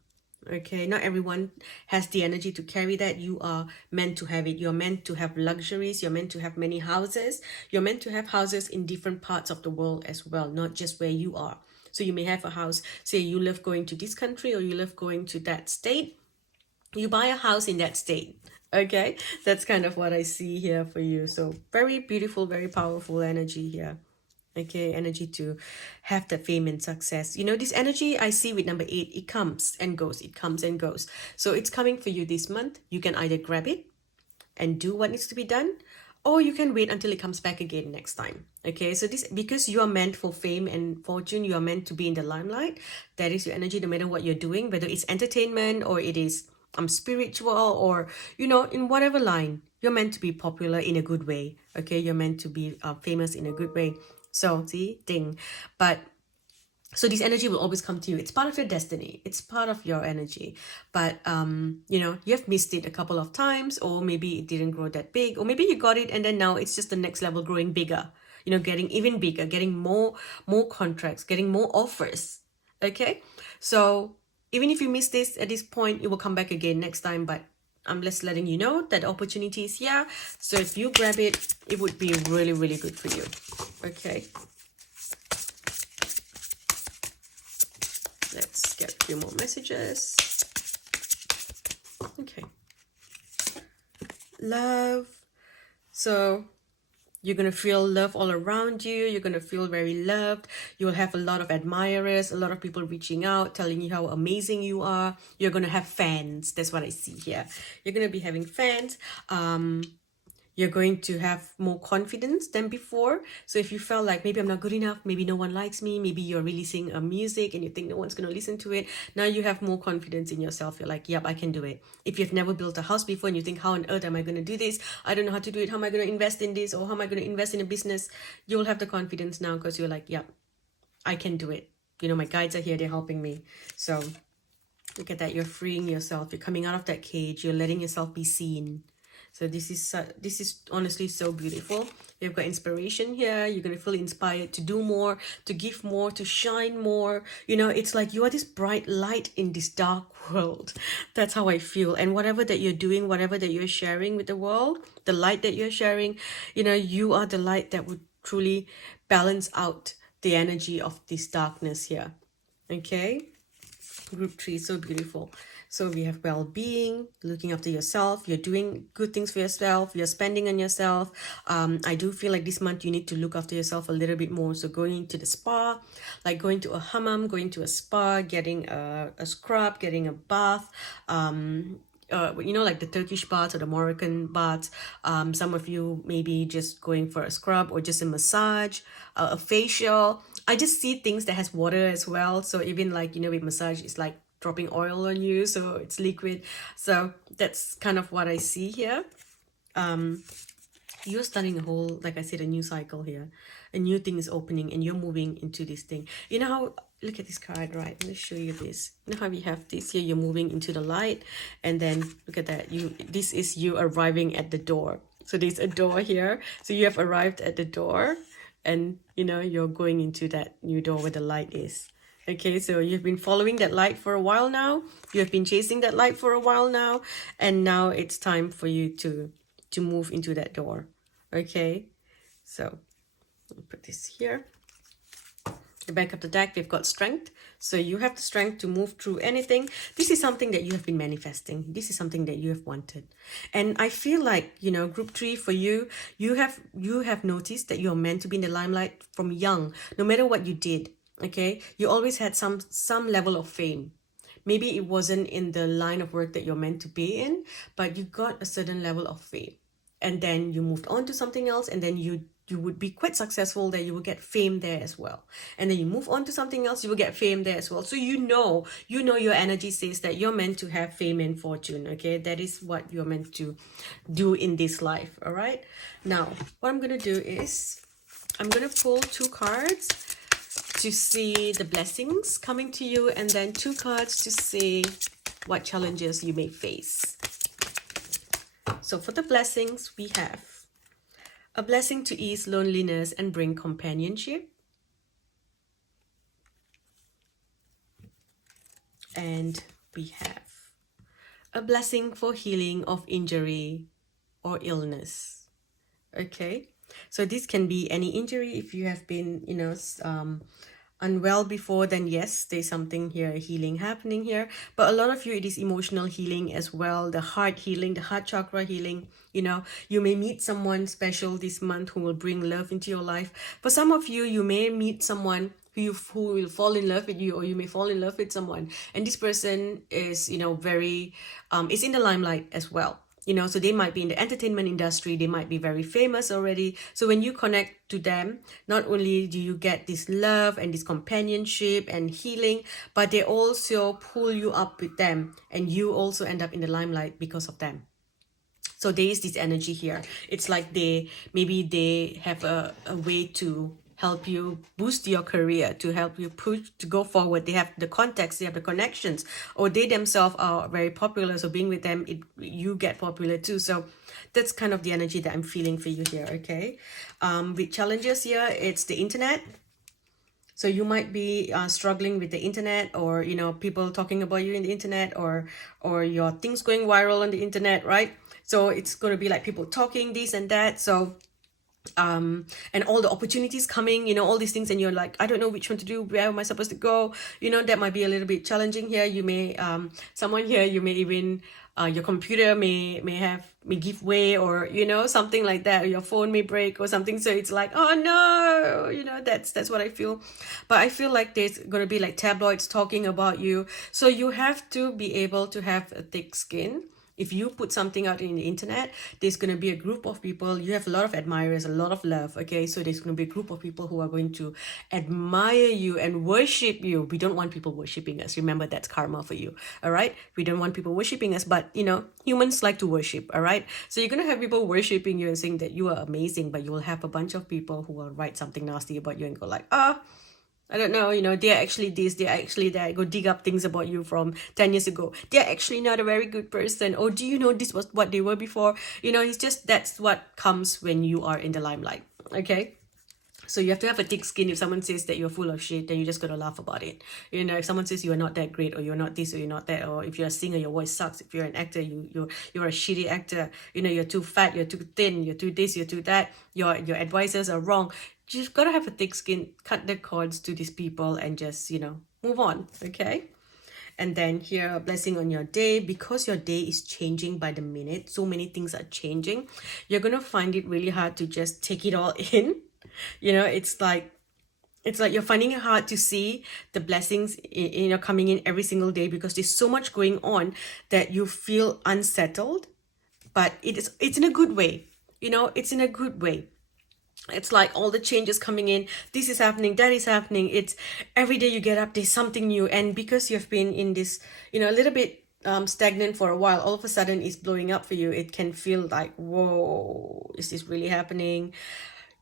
Okay, not everyone has the energy to carry that. You are meant to have it. You're meant to have luxuries. You're meant to have many houses. You're meant to have houses in different parts of the world as well, not just where you are. So you may have a house, say you love going to this country or you love going to that state. You buy a house in that state. Okay, that's kind of what I see here for you. So very beautiful, very powerful energy here. Okay, energy to have the fame and success. You know, this energy I see with number 8, it comes and goes, it comes and goes. So it's coming for you this month. You can either grab it and do what needs to be done, or you can wait until it comes back again next time. Okay, so this, because you are meant for fame and fortune, you are meant to be in the limelight. That is your energy, no matter what you're doing, whether it's entertainment or it is spiritual, or, you know, in whatever line, you're meant to be popular in a good way. Okay, you're meant to be famous in a good way. So see, ding. But so this energy will always come to you. It's part of your destiny. It's part of your energy. But you know, you have missed it a couple of times, or maybe it didn't grow that big, or maybe you got it and then now it's just the next level, growing bigger, you know, getting even bigger, getting more contracts, getting more offers. Okay, so even if you miss this at this point, it will come back again next time. But I'm just letting you know that opportunity is here. So if you grab it, it would be really, really good for you. Okay. Let's get a few more messages. Okay. Love. So you're going to feel love all around you. You're going to feel very loved. You'll have a lot of admirers, a lot of people reaching out, telling you how amazing you are. You're going to have fans. That's what I see here. You're going to be having fans. You're going to have more confidence than before. So if you felt like maybe I'm not good enough, maybe no one likes me, maybe you're releasing a music and you think no one's going to listen to it, now you have more confidence in yourself. You're like, yep, I can do it. If you've never built a house before and you think, how on earth am I going to do this? I don't know how to do it. How am I going to invest in this? Or how am I going to invest in a business? You'll have the confidence now because you're like, yep, I can do it. You know, my guides are here. They're helping me. So look at that. You're freeing yourself. You're coming out of that cage. You're letting yourself be seen. So this is honestly so beautiful. You've got inspiration here. You're going to feel inspired to do more, to give more, to shine more. You know, it's like you are this bright light in this dark world. That's how I feel. And whatever that you're doing, whatever that you're sharing with the world, the light that you're sharing, you know, you are the light that would truly balance out the energy of this darkness here. Okay? Group 3, so beautiful. So we have well-being, looking after yourself. You're doing good things for yourself. You're spending on yourself. I do feel like this month you need to look after yourself a little bit more. So going to the spa, like going to a hammam, going to a spa, getting a scrub, getting a bath. You know, like the Turkish baths or the Moroccan baths. Some of you maybe just going for a scrub or just a massage, a facial. I just see things that has water as well. So even like, you know, with massage, it's like dropping oil on you, so it's liquid. So that's kind of what I see here. You're starting a whole, like I said, a new cycle here. A new thing is opening and you're moving into this thing. You know how, look at this card, right? Let me show you this. You know how we have this here, you're moving into the light, and then look at that. This is you arriving at the door. So there's a door here. So you have arrived at the door and, you know, you're going into that new door where the light is. Okay, so you've been following that light for a while now. You have been chasing that light for a while now. And now it's time for you to move into that door. Okay, so I'll put this here. The back of the deck, we've got strength. So you have the strength to move through anything. This is something that you have been manifesting. This is something that you have wanted. And I feel like, you know, group 3 for you, you have noticed that you're meant to be in the limelight from young, no matter what you did. Okay, you always had some level of fame. Maybe it wasn't in the line of work that you're meant to be in, but you got a certain level of fame, and then you moved on to something else, and then you you would be quite successful there, you will get fame there as well. And then you move on to something else, you will get fame there as well. So you know your energy says that you're meant to have fame and fortune, okay? That is what you're meant to do in this life, all right? Now, what I'm going to do is I'm going to pull 2 cards to see the blessings coming to you, and then 2 cards to see what challenges you may face. So for the blessings, we have a blessing to ease loneliness and bring companionship. And we have a blessing for healing of injury or illness. Okay, so this can be any injury. If you have been, unwell before, then yes, there's something here, healing happening here. But a lot of you, it is emotional healing as well, the heart healing, the heart chakra healing. You may meet someone special this month who will bring love into your life. For some of you, you may meet someone who will fall in love with you, or you may fall in love with someone, and this person is very is in the limelight as well. So they might be in the entertainment industry, they might be very famous already. So when you connect to them, not only do you get this love and this companionship and healing, but they also pull you up with them, and you also end up in the limelight because of them. So there is this energy here. It's like they have a way to help you boost your career, to help you push to go forward. They have the contacts, they have the connections, or they themselves are very popular. So being with them, you get popular too. So that's kind of the energy that I'm feeling for you here, okay? With challenges here, it's the internet. So you might be struggling with the internet, or people talking about you in the internet, or your things going viral on the internet, right? So it's going to be like people talking this and that. So and all the opportunities coming, all these things, and you're like, I don't know which one to do, where am I supposed to go? That might be a little bit challenging here. You may someone here, you may even your computer may give way, or something like that, or your phone may break or something. So it's like, oh no, that's what I feel. But I feel like there's gonna be like tabloids talking about you, so you have to be able to have a thick skin. If you put something out in the internet, there's going to be a group of people. You have a lot of admirers, a lot of love, okay? So there's going to be a group of people who are going to admire you and worship you. We don't want people worshiping us. Remember, that's karma for you, all right? We don't want people worshiping us, but, humans like to worship, all right? So you're going to have people worshiping you and saying that you are amazing, but you will have a bunch of people who will write something nasty about you and go like, I don't know, they're actually this, they're actually that. Go dig up things about you from 10 years ago. They're actually not a very good person. Or do you know this was what they were before? It's just, that's what comes when you are in the limelight, okay? So you have to have a thick skin. If someone says that you're full of shit, then you just gotta laugh about it. If someone says you're not that great, or you're not this, or you're not that, or if you're a singer, your voice sucks. If you're an actor, you're a shitty actor. You're too fat, you're too thin, you're too this, you're too that. Your advisors are wrong. You just gotta have a thick skin, cut the cords to these people, and just move on, okay? And then here, a blessing on your day, because your day is changing by the minute. So many things are changing. You're gonna find it really hard to just take it all in. It's like you're finding it hard to see the blessings coming in every single day, because there's so much going on that you feel unsettled. But it's in a good way. It's in a good way. It's like all the changes coming in. This is happening, that is happening. It's every day you get up, there's something new. And because you've been in this, a little bit stagnant for a while, all of a sudden it's blowing up for you. It can feel like, whoa, is this really happening?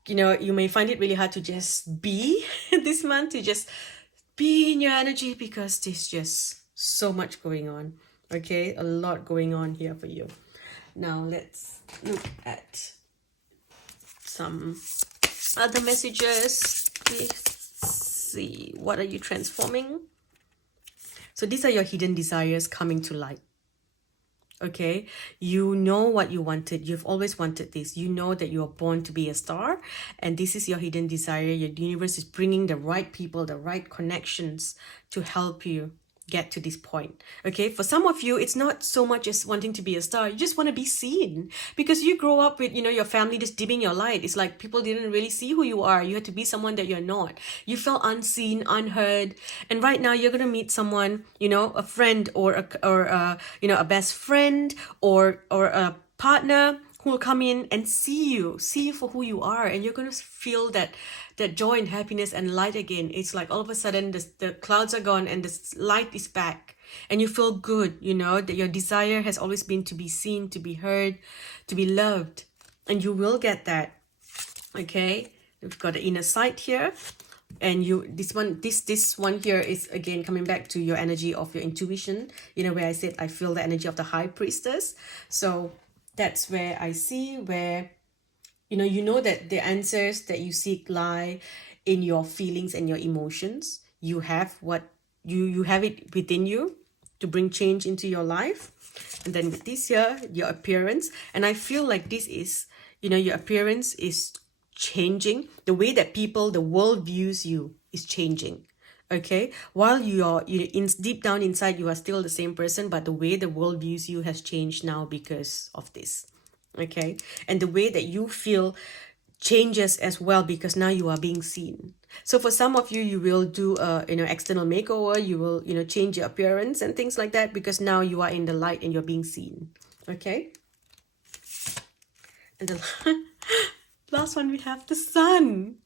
You may find it really hard to just be this month, to just be in your energy, because there's just so much going on. Okay, a lot going on here for you. Now let's look at some other messages. Let's see, what are you transforming? So these are your hidden desires coming to light. Okay, you know what you wanted. You've always wanted this. You know that you are born to be a star, and this is your hidden desire. Your universe is bringing the right people, the right connections to help you get to this point. Okay, for some of you, it's not so much as wanting to be a star. You just want to be seen, because you grow up with your family just dimming your light. It's like people didn't really see who you are. You had to be someone that you're not. You felt unseen, unheard, and right now you're gonna meet someone, a friend, or a best friend, or a partner who will come in and see you for who you are, and you're going to feel that joy and happiness and light again. It's like all of a sudden the clouds are gone and the light is back, and you feel good, you know, that your desire has always been to be seen, to be heard, to be loved, and you will get that. Okay, we've got the inner sight here, and this one here is again coming back to your energy of your intuition, you know, where I said I feel the energy of the high priestess. So that's where I see where you know that the answers that you seek lie in your feelings and your emotions. You have what you have it within you to bring change into your life. And then with this here, your appearance, and I feel like this is, you know, your appearance is changing. The way that the world views you is changing. Okay, while deep down inside you are still the same person, but the way the world views you has changed now because of this. Okay, and the way that you feel changes as well, because now you are being seen. So for some of you, you will do a external makeover. You will change your appearance and things like that, because now you are in the light and you're being seen. Okay, and the last one, we have the sun.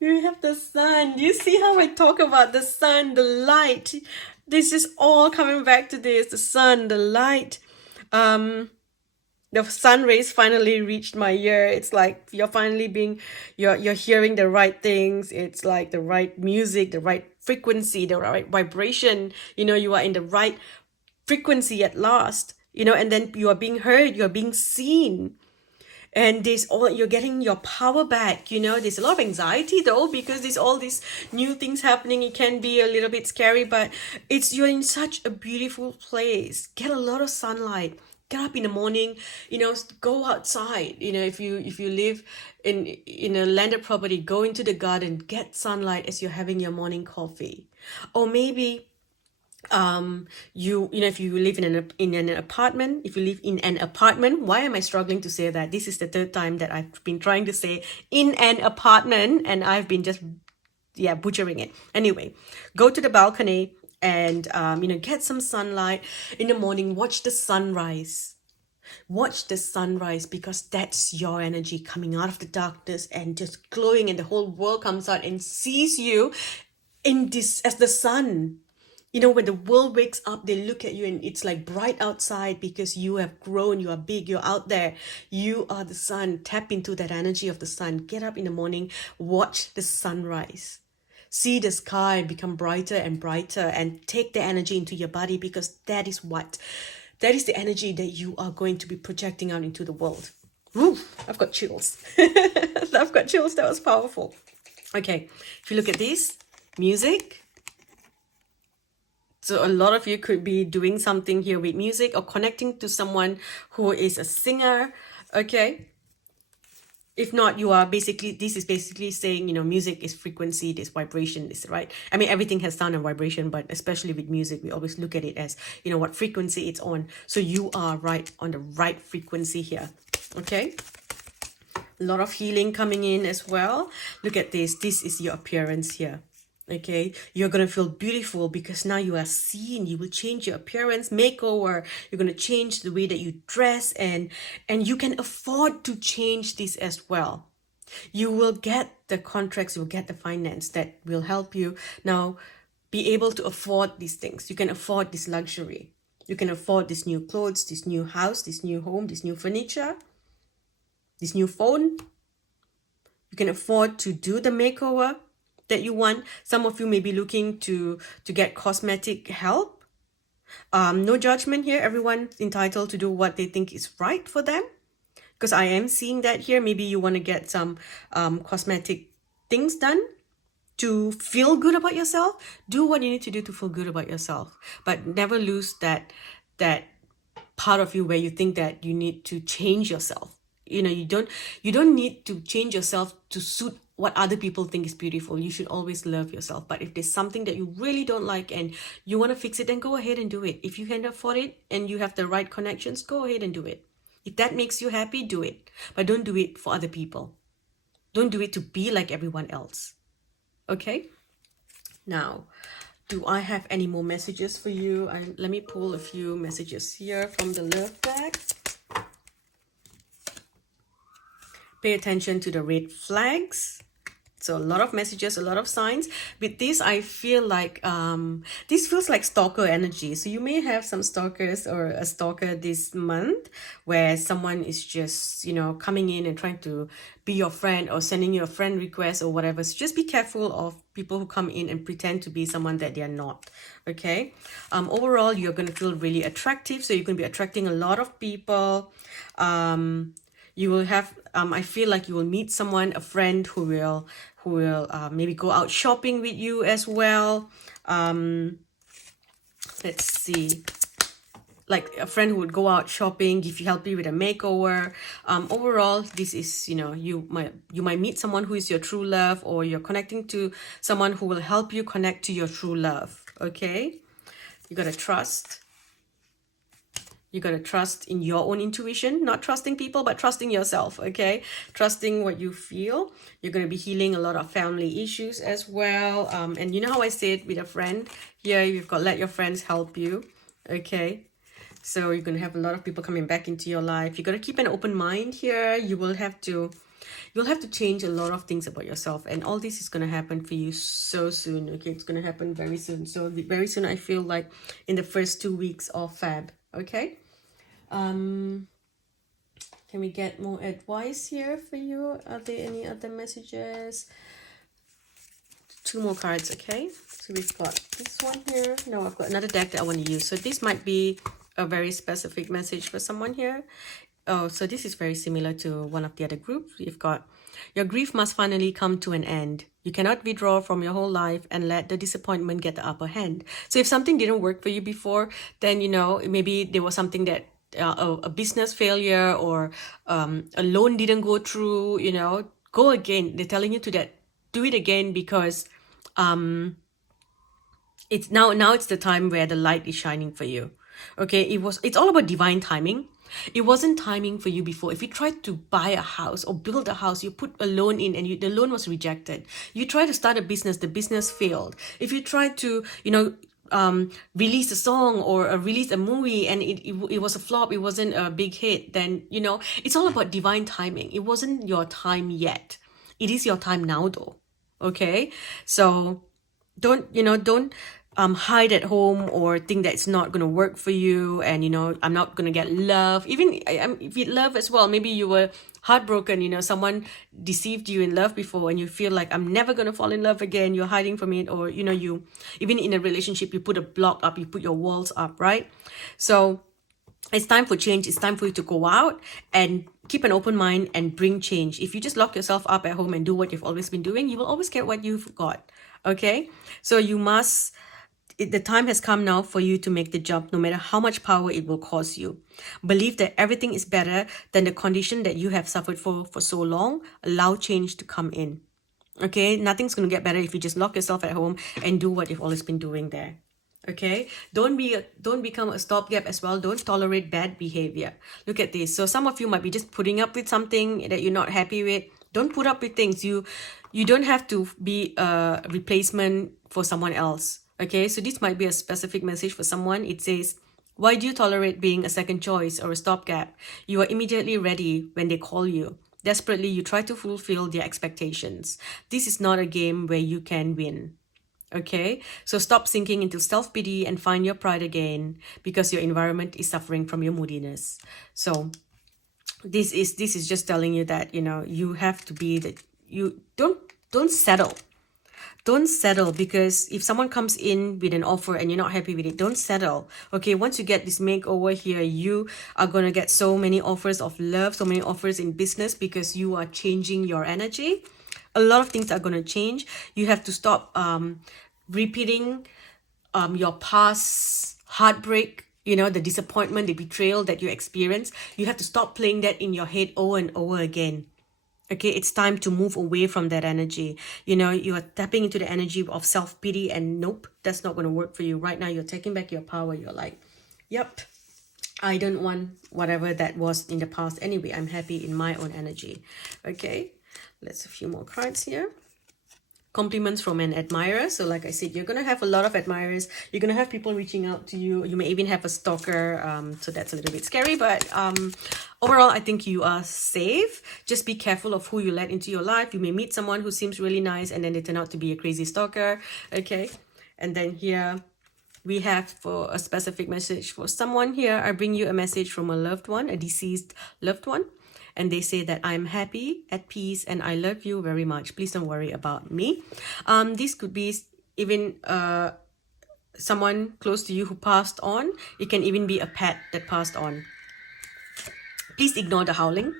We have the sun. You see how I talk about the sun, the light? This is all coming back to this, the sun, the light. The sun rays finally reached my ear. It's like you're finally you're hearing the right things. It's like the right music, the right frequency, the right vibration. You know, you are in the right frequency at last, and then you are being heard, you're being seen. And you're getting your power back. There's a lot of anxiety though, because there's all these new things happening. It can be a little bit scary, but you're in such a beautiful place. Get a lot of sunlight. Get up in the morning, go outside. If you live in a landed property, go into the garden, get sunlight as you're having your morning coffee. Or maybe if you live in an apartment, why am I struggling to say that? This is the third time that I've been trying to say in an apartment, and I've been just butchering it. Anyway, go to the balcony and get some sunlight in the morning. Watch the sunrise, because that's your energy coming out of the darkness and just glowing, and the whole world comes out and sees you in this as the sun. When the world wakes up, they look at you and it's like bright outside, because you have grown, you are big, you're out there. You are the sun. Tap into that energy of the sun. Get up in the morning, watch the sunrise. See the sky become brighter and brighter, and take the energy into your body, because that is the energy that you are going to be projecting out into the world. Woo, I've got chills. That was powerful. Okay, if you look at this, music. So a lot of you could be doing something here with music, or connecting to someone who is a singer, okay? If not, this is basically saying, music is frequency, this vibration, this, right? I mean, everything has sound and vibration, but especially with music, we always look at it as, what frequency it's on. So you are right on the right frequency here, okay? A lot of healing coming in as well. Look at this. This is your appearance here. Okay, you're going to feel beautiful because now you are seen. You will change your appearance, makeover. You're going to change the way that you dress, and you can afford to change this as well. You will get the contracts, you'll get the finance that will help you now be able to afford these things. You can afford this luxury. You can afford this new clothes, this new house, this new home, this new furniture, this new phone. You can afford to do the makeover that you want. Some of you may be looking to get cosmetic help. No judgment here. Everyone's entitled to do what they think is right for them, because I am seeing that here. Maybe you want to get some cosmetic things done to feel good about yourself. Do what you need to do to feel good about yourself, but never lose that part of you where you think that you need to change yourself. You don't need to change yourself to suit what other people think is beautiful. You should always love yourself. But if there's something that you really don't like and you want to fix it, then go ahead and do it. If you can afford it and you have the right connections, go ahead and do it. If that makes you happy, do it. But don't do it for other people. Don't do it to be like everyone else. Okay? Now, do I have any more messages for you? Let me pull a few messages here from the love deck. Pay attention to the red flags. So a lot of messages, a lot of signs. With this, I feel like this feels like stalker energy. So you may have some stalkers or a stalker this month where someone is just, you know, coming in and trying to be your friend or sending you a friend request or whatever. So just be careful of people who come in and pretend to be someone that they are not. Okay. Overall, you're going to feel really attractive. So you're going to be attracting a lot of people. You will have I feel like you will meet someone, a friend who will maybe go out shopping with you as well. Let's see, like a friend who would go out shopping, help you with a makeover. Overall, this is, you know, you might meet someone who is your true love, or you're connecting to someone who will help you connect to your true love. Okay, you gotta trust. You got to trust in your own intuition, not trusting people, but trusting yourself, okay? Trusting what you feel. You're going to be healing a lot of family issues as well. And you know how I said with a friend, here you've got let your friends help you, okay? So you're going to have a lot of people coming back into your life. You got to keep an open mind here. You'll have to change a lot of things about yourself. And all this is going to happen for you so soon, okay? It's going to happen very soon. So very soon, I feel like in the first 2 weeks of Feb, okay? Can we get more advice here for you? Are there any other messages? 2 more cards, okay? So we've got this one here. No, I've got another deck that I want to use. So this might be a very specific message for someone here. Oh, so this is very similar to one of the other groups. We've got, your grief must finally come to an end. You cannot withdraw from your whole life and let the disappointment get the upper hand. So if something didn't work for you before, then, you know, maybe there was something that a business failure, or a loan didn't go through, you know, go again. They're telling you to do it again, because it's now it's the time where the light is shining for you. Okay, it's all about divine timing. It wasn't timing for you before. If you tried to buy a house or build a house, you put a loan in and the loan was rejected. You tried to start a business, the business failed. If you tried to, you know, release a song or release a movie and it was a flop, it wasn't a big hit, then, you know, it's all about divine timing. It wasn't your time yet. It is your time now though. Okay, so don't hide at home or think that it's not going to work for you, and, you know, I'm not going to get love. Even with love as well, maybe you were heartbroken, you know, someone deceived you in love before, and you feel like, I'm never going to fall in love again. You're hiding from it, or, you know, you even in a relationship, you put a block up, you put your walls up, right? So it's time for change. It's time for you to go out and keep an open mind and bring change. If you just lock yourself up at home and do what you've always been doing, you will always get what you've got. Okay, so the time has come now for you to make the jump, no matter how much power it will cost you. Believe that everything is better than the condition that you have suffered for so long. Allow change to come in. Okay, nothing's going to get better if you just lock yourself at home and do what you've always been doing there. Okay, don't become a stopgap as well. Don't tolerate bad behavior. Look at this. So some of you might be just putting up with something that you're not happy with. Don't put up with things. You don't have to be a replacement for someone else. Okay, so this might be a specific message for someone. It says, why do you tolerate being a second choice or a stopgap? You are immediately ready when they call you. Desperately, you try to fulfill their expectations. This is not a game where you can win. Okay, so stop sinking into self-pity and find your pride again, because your environment is suffering from your moodiness. So this is just telling you that, you know, you have to be that you don't settle. Don't settle, because if someone comes in with an offer and you're not happy with it, don't settle. Okay, once you get this makeover here, you are going to get so many offers of love, so many offers in business, because you are changing your energy. A lot of things are going to change. You have to stop repeating your past heartbreak, you know, the disappointment, the betrayal that you experienced. You have to stop playing that in your head over and over again. Okay, it's time to move away from that energy. You know, you are tapping into the energy of self-pity, and nope, that's not going to work for you. Right now, you're taking back your power. You're like, yep, I don't want whatever that was in the past anyway. I'm happy in my own energy. Okay, let's a few more cards here. compliments from an admirer. So like I said, you're going to have a lot of admirers. You're going to have people reaching out to you. You may even have a stalker. So that's a little bit scary, but overall, I think you are safe. Just be careful of who you let into your life. You may meet someone who seems really nice and then they turn out to be a crazy stalker. Okay. And then here we have for a specific message for someone here. I bring you a message from a loved one, a deceased loved one. And they say that I'm happy, at peace, and I love you very much. Please don't worry about me. This could be even someone close to you who passed on. It can even be a pet that passed on. Please ignore the howling.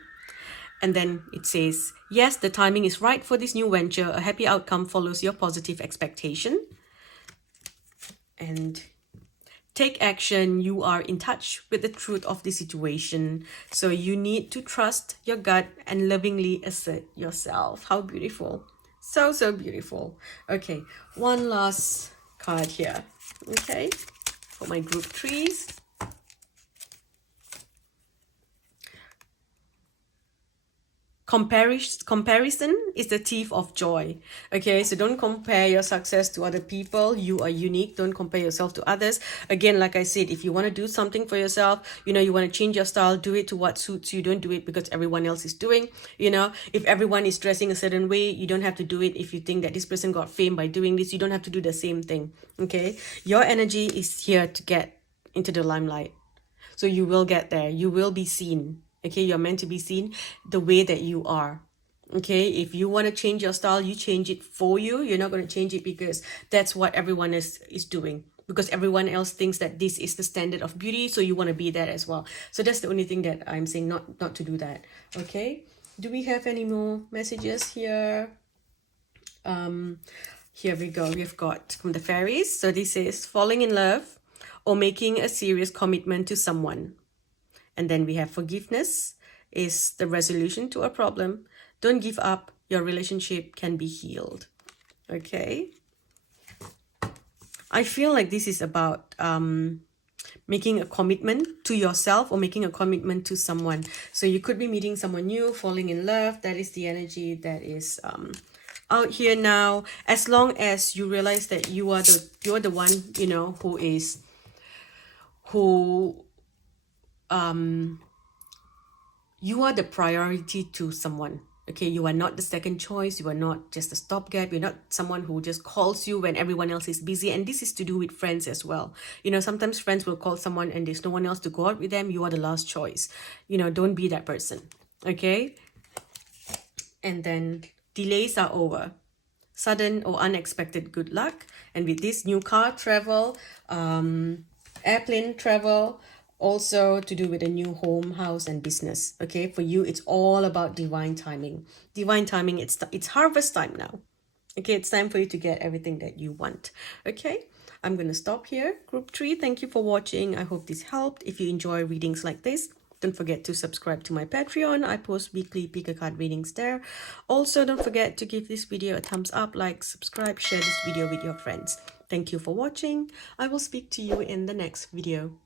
And then it says, yes, the timing is right for this new venture. A happy outcome follows your positive expectation. And take action. You are in touch with the truth of the situation. So you need to trust your gut and lovingly assert yourself. How beautiful. So, so beautiful. Okay, one last card here. Okay, for my group threes. Comparison is the thief of joy. Okay, so don't compare your success to other people. You are unique. Don't compare yourself to others. Again, like I said, if you want to do something for yourself, you know, you want to change your style, do it to what suits you. Don't do it because everyone else is doing. You know, if everyone is dressing a certain way, you don't have to do it. If you think that this person got fame by doing this, you don't have to do the same thing. Okay, your energy is here to get into the limelight. So you will get there. You will be seen. Okay, you're meant to be seen the way that you are. Okay, if you want to change your style, you change it for you. You're not going to change it because that's what everyone is doing. Because everyone else thinks that this is the standard of beauty, so you want to be that as well. So that's the only thing that I'm saying, not to do that. Okay, do we have any more messages here? Here we go. We've got from the fairies. So this is falling in love or making a serious commitment to someone. And then we have forgiveness is the resolution to a problem. Don't give up. Your relationship can be healed. Okay. I feel like this is about making a commitment to yourself or making a commitment to someone. So you could be meeting someone new, falling in love. That is the energy that is out here now. As long as you realize that you're the one, you know, you are the priority to someone. Okay, you are not the second choice. You are not just a stopgap. You're not someone who just calls you when everyone else is busy. And this is to do with friends as well. You know, sometimes friends will call someone and there's no one else to go out with them. You are the last choice. You know, don't be that person. Okay. And then delays are over. Sudden or unexpected good luck. And with this new car travel, airplane travel, also to do with a new home, house, and business. Okay, for you, it's all about divine timing. Divine timing, it's harvest time now. Okay, it's time for you to get everything that you want. Okay, I'm going to stop here. Group 3, thank you for watching. I hope this helped. If you enjoy readings like this, don't forget to subscribe to my Patreon. I post weekly pick a card readings there. Also, don't forget to give this video a thumbs up, like, subscribe, share this video with your friends. Thank you for watching. I will speak to you in the next video.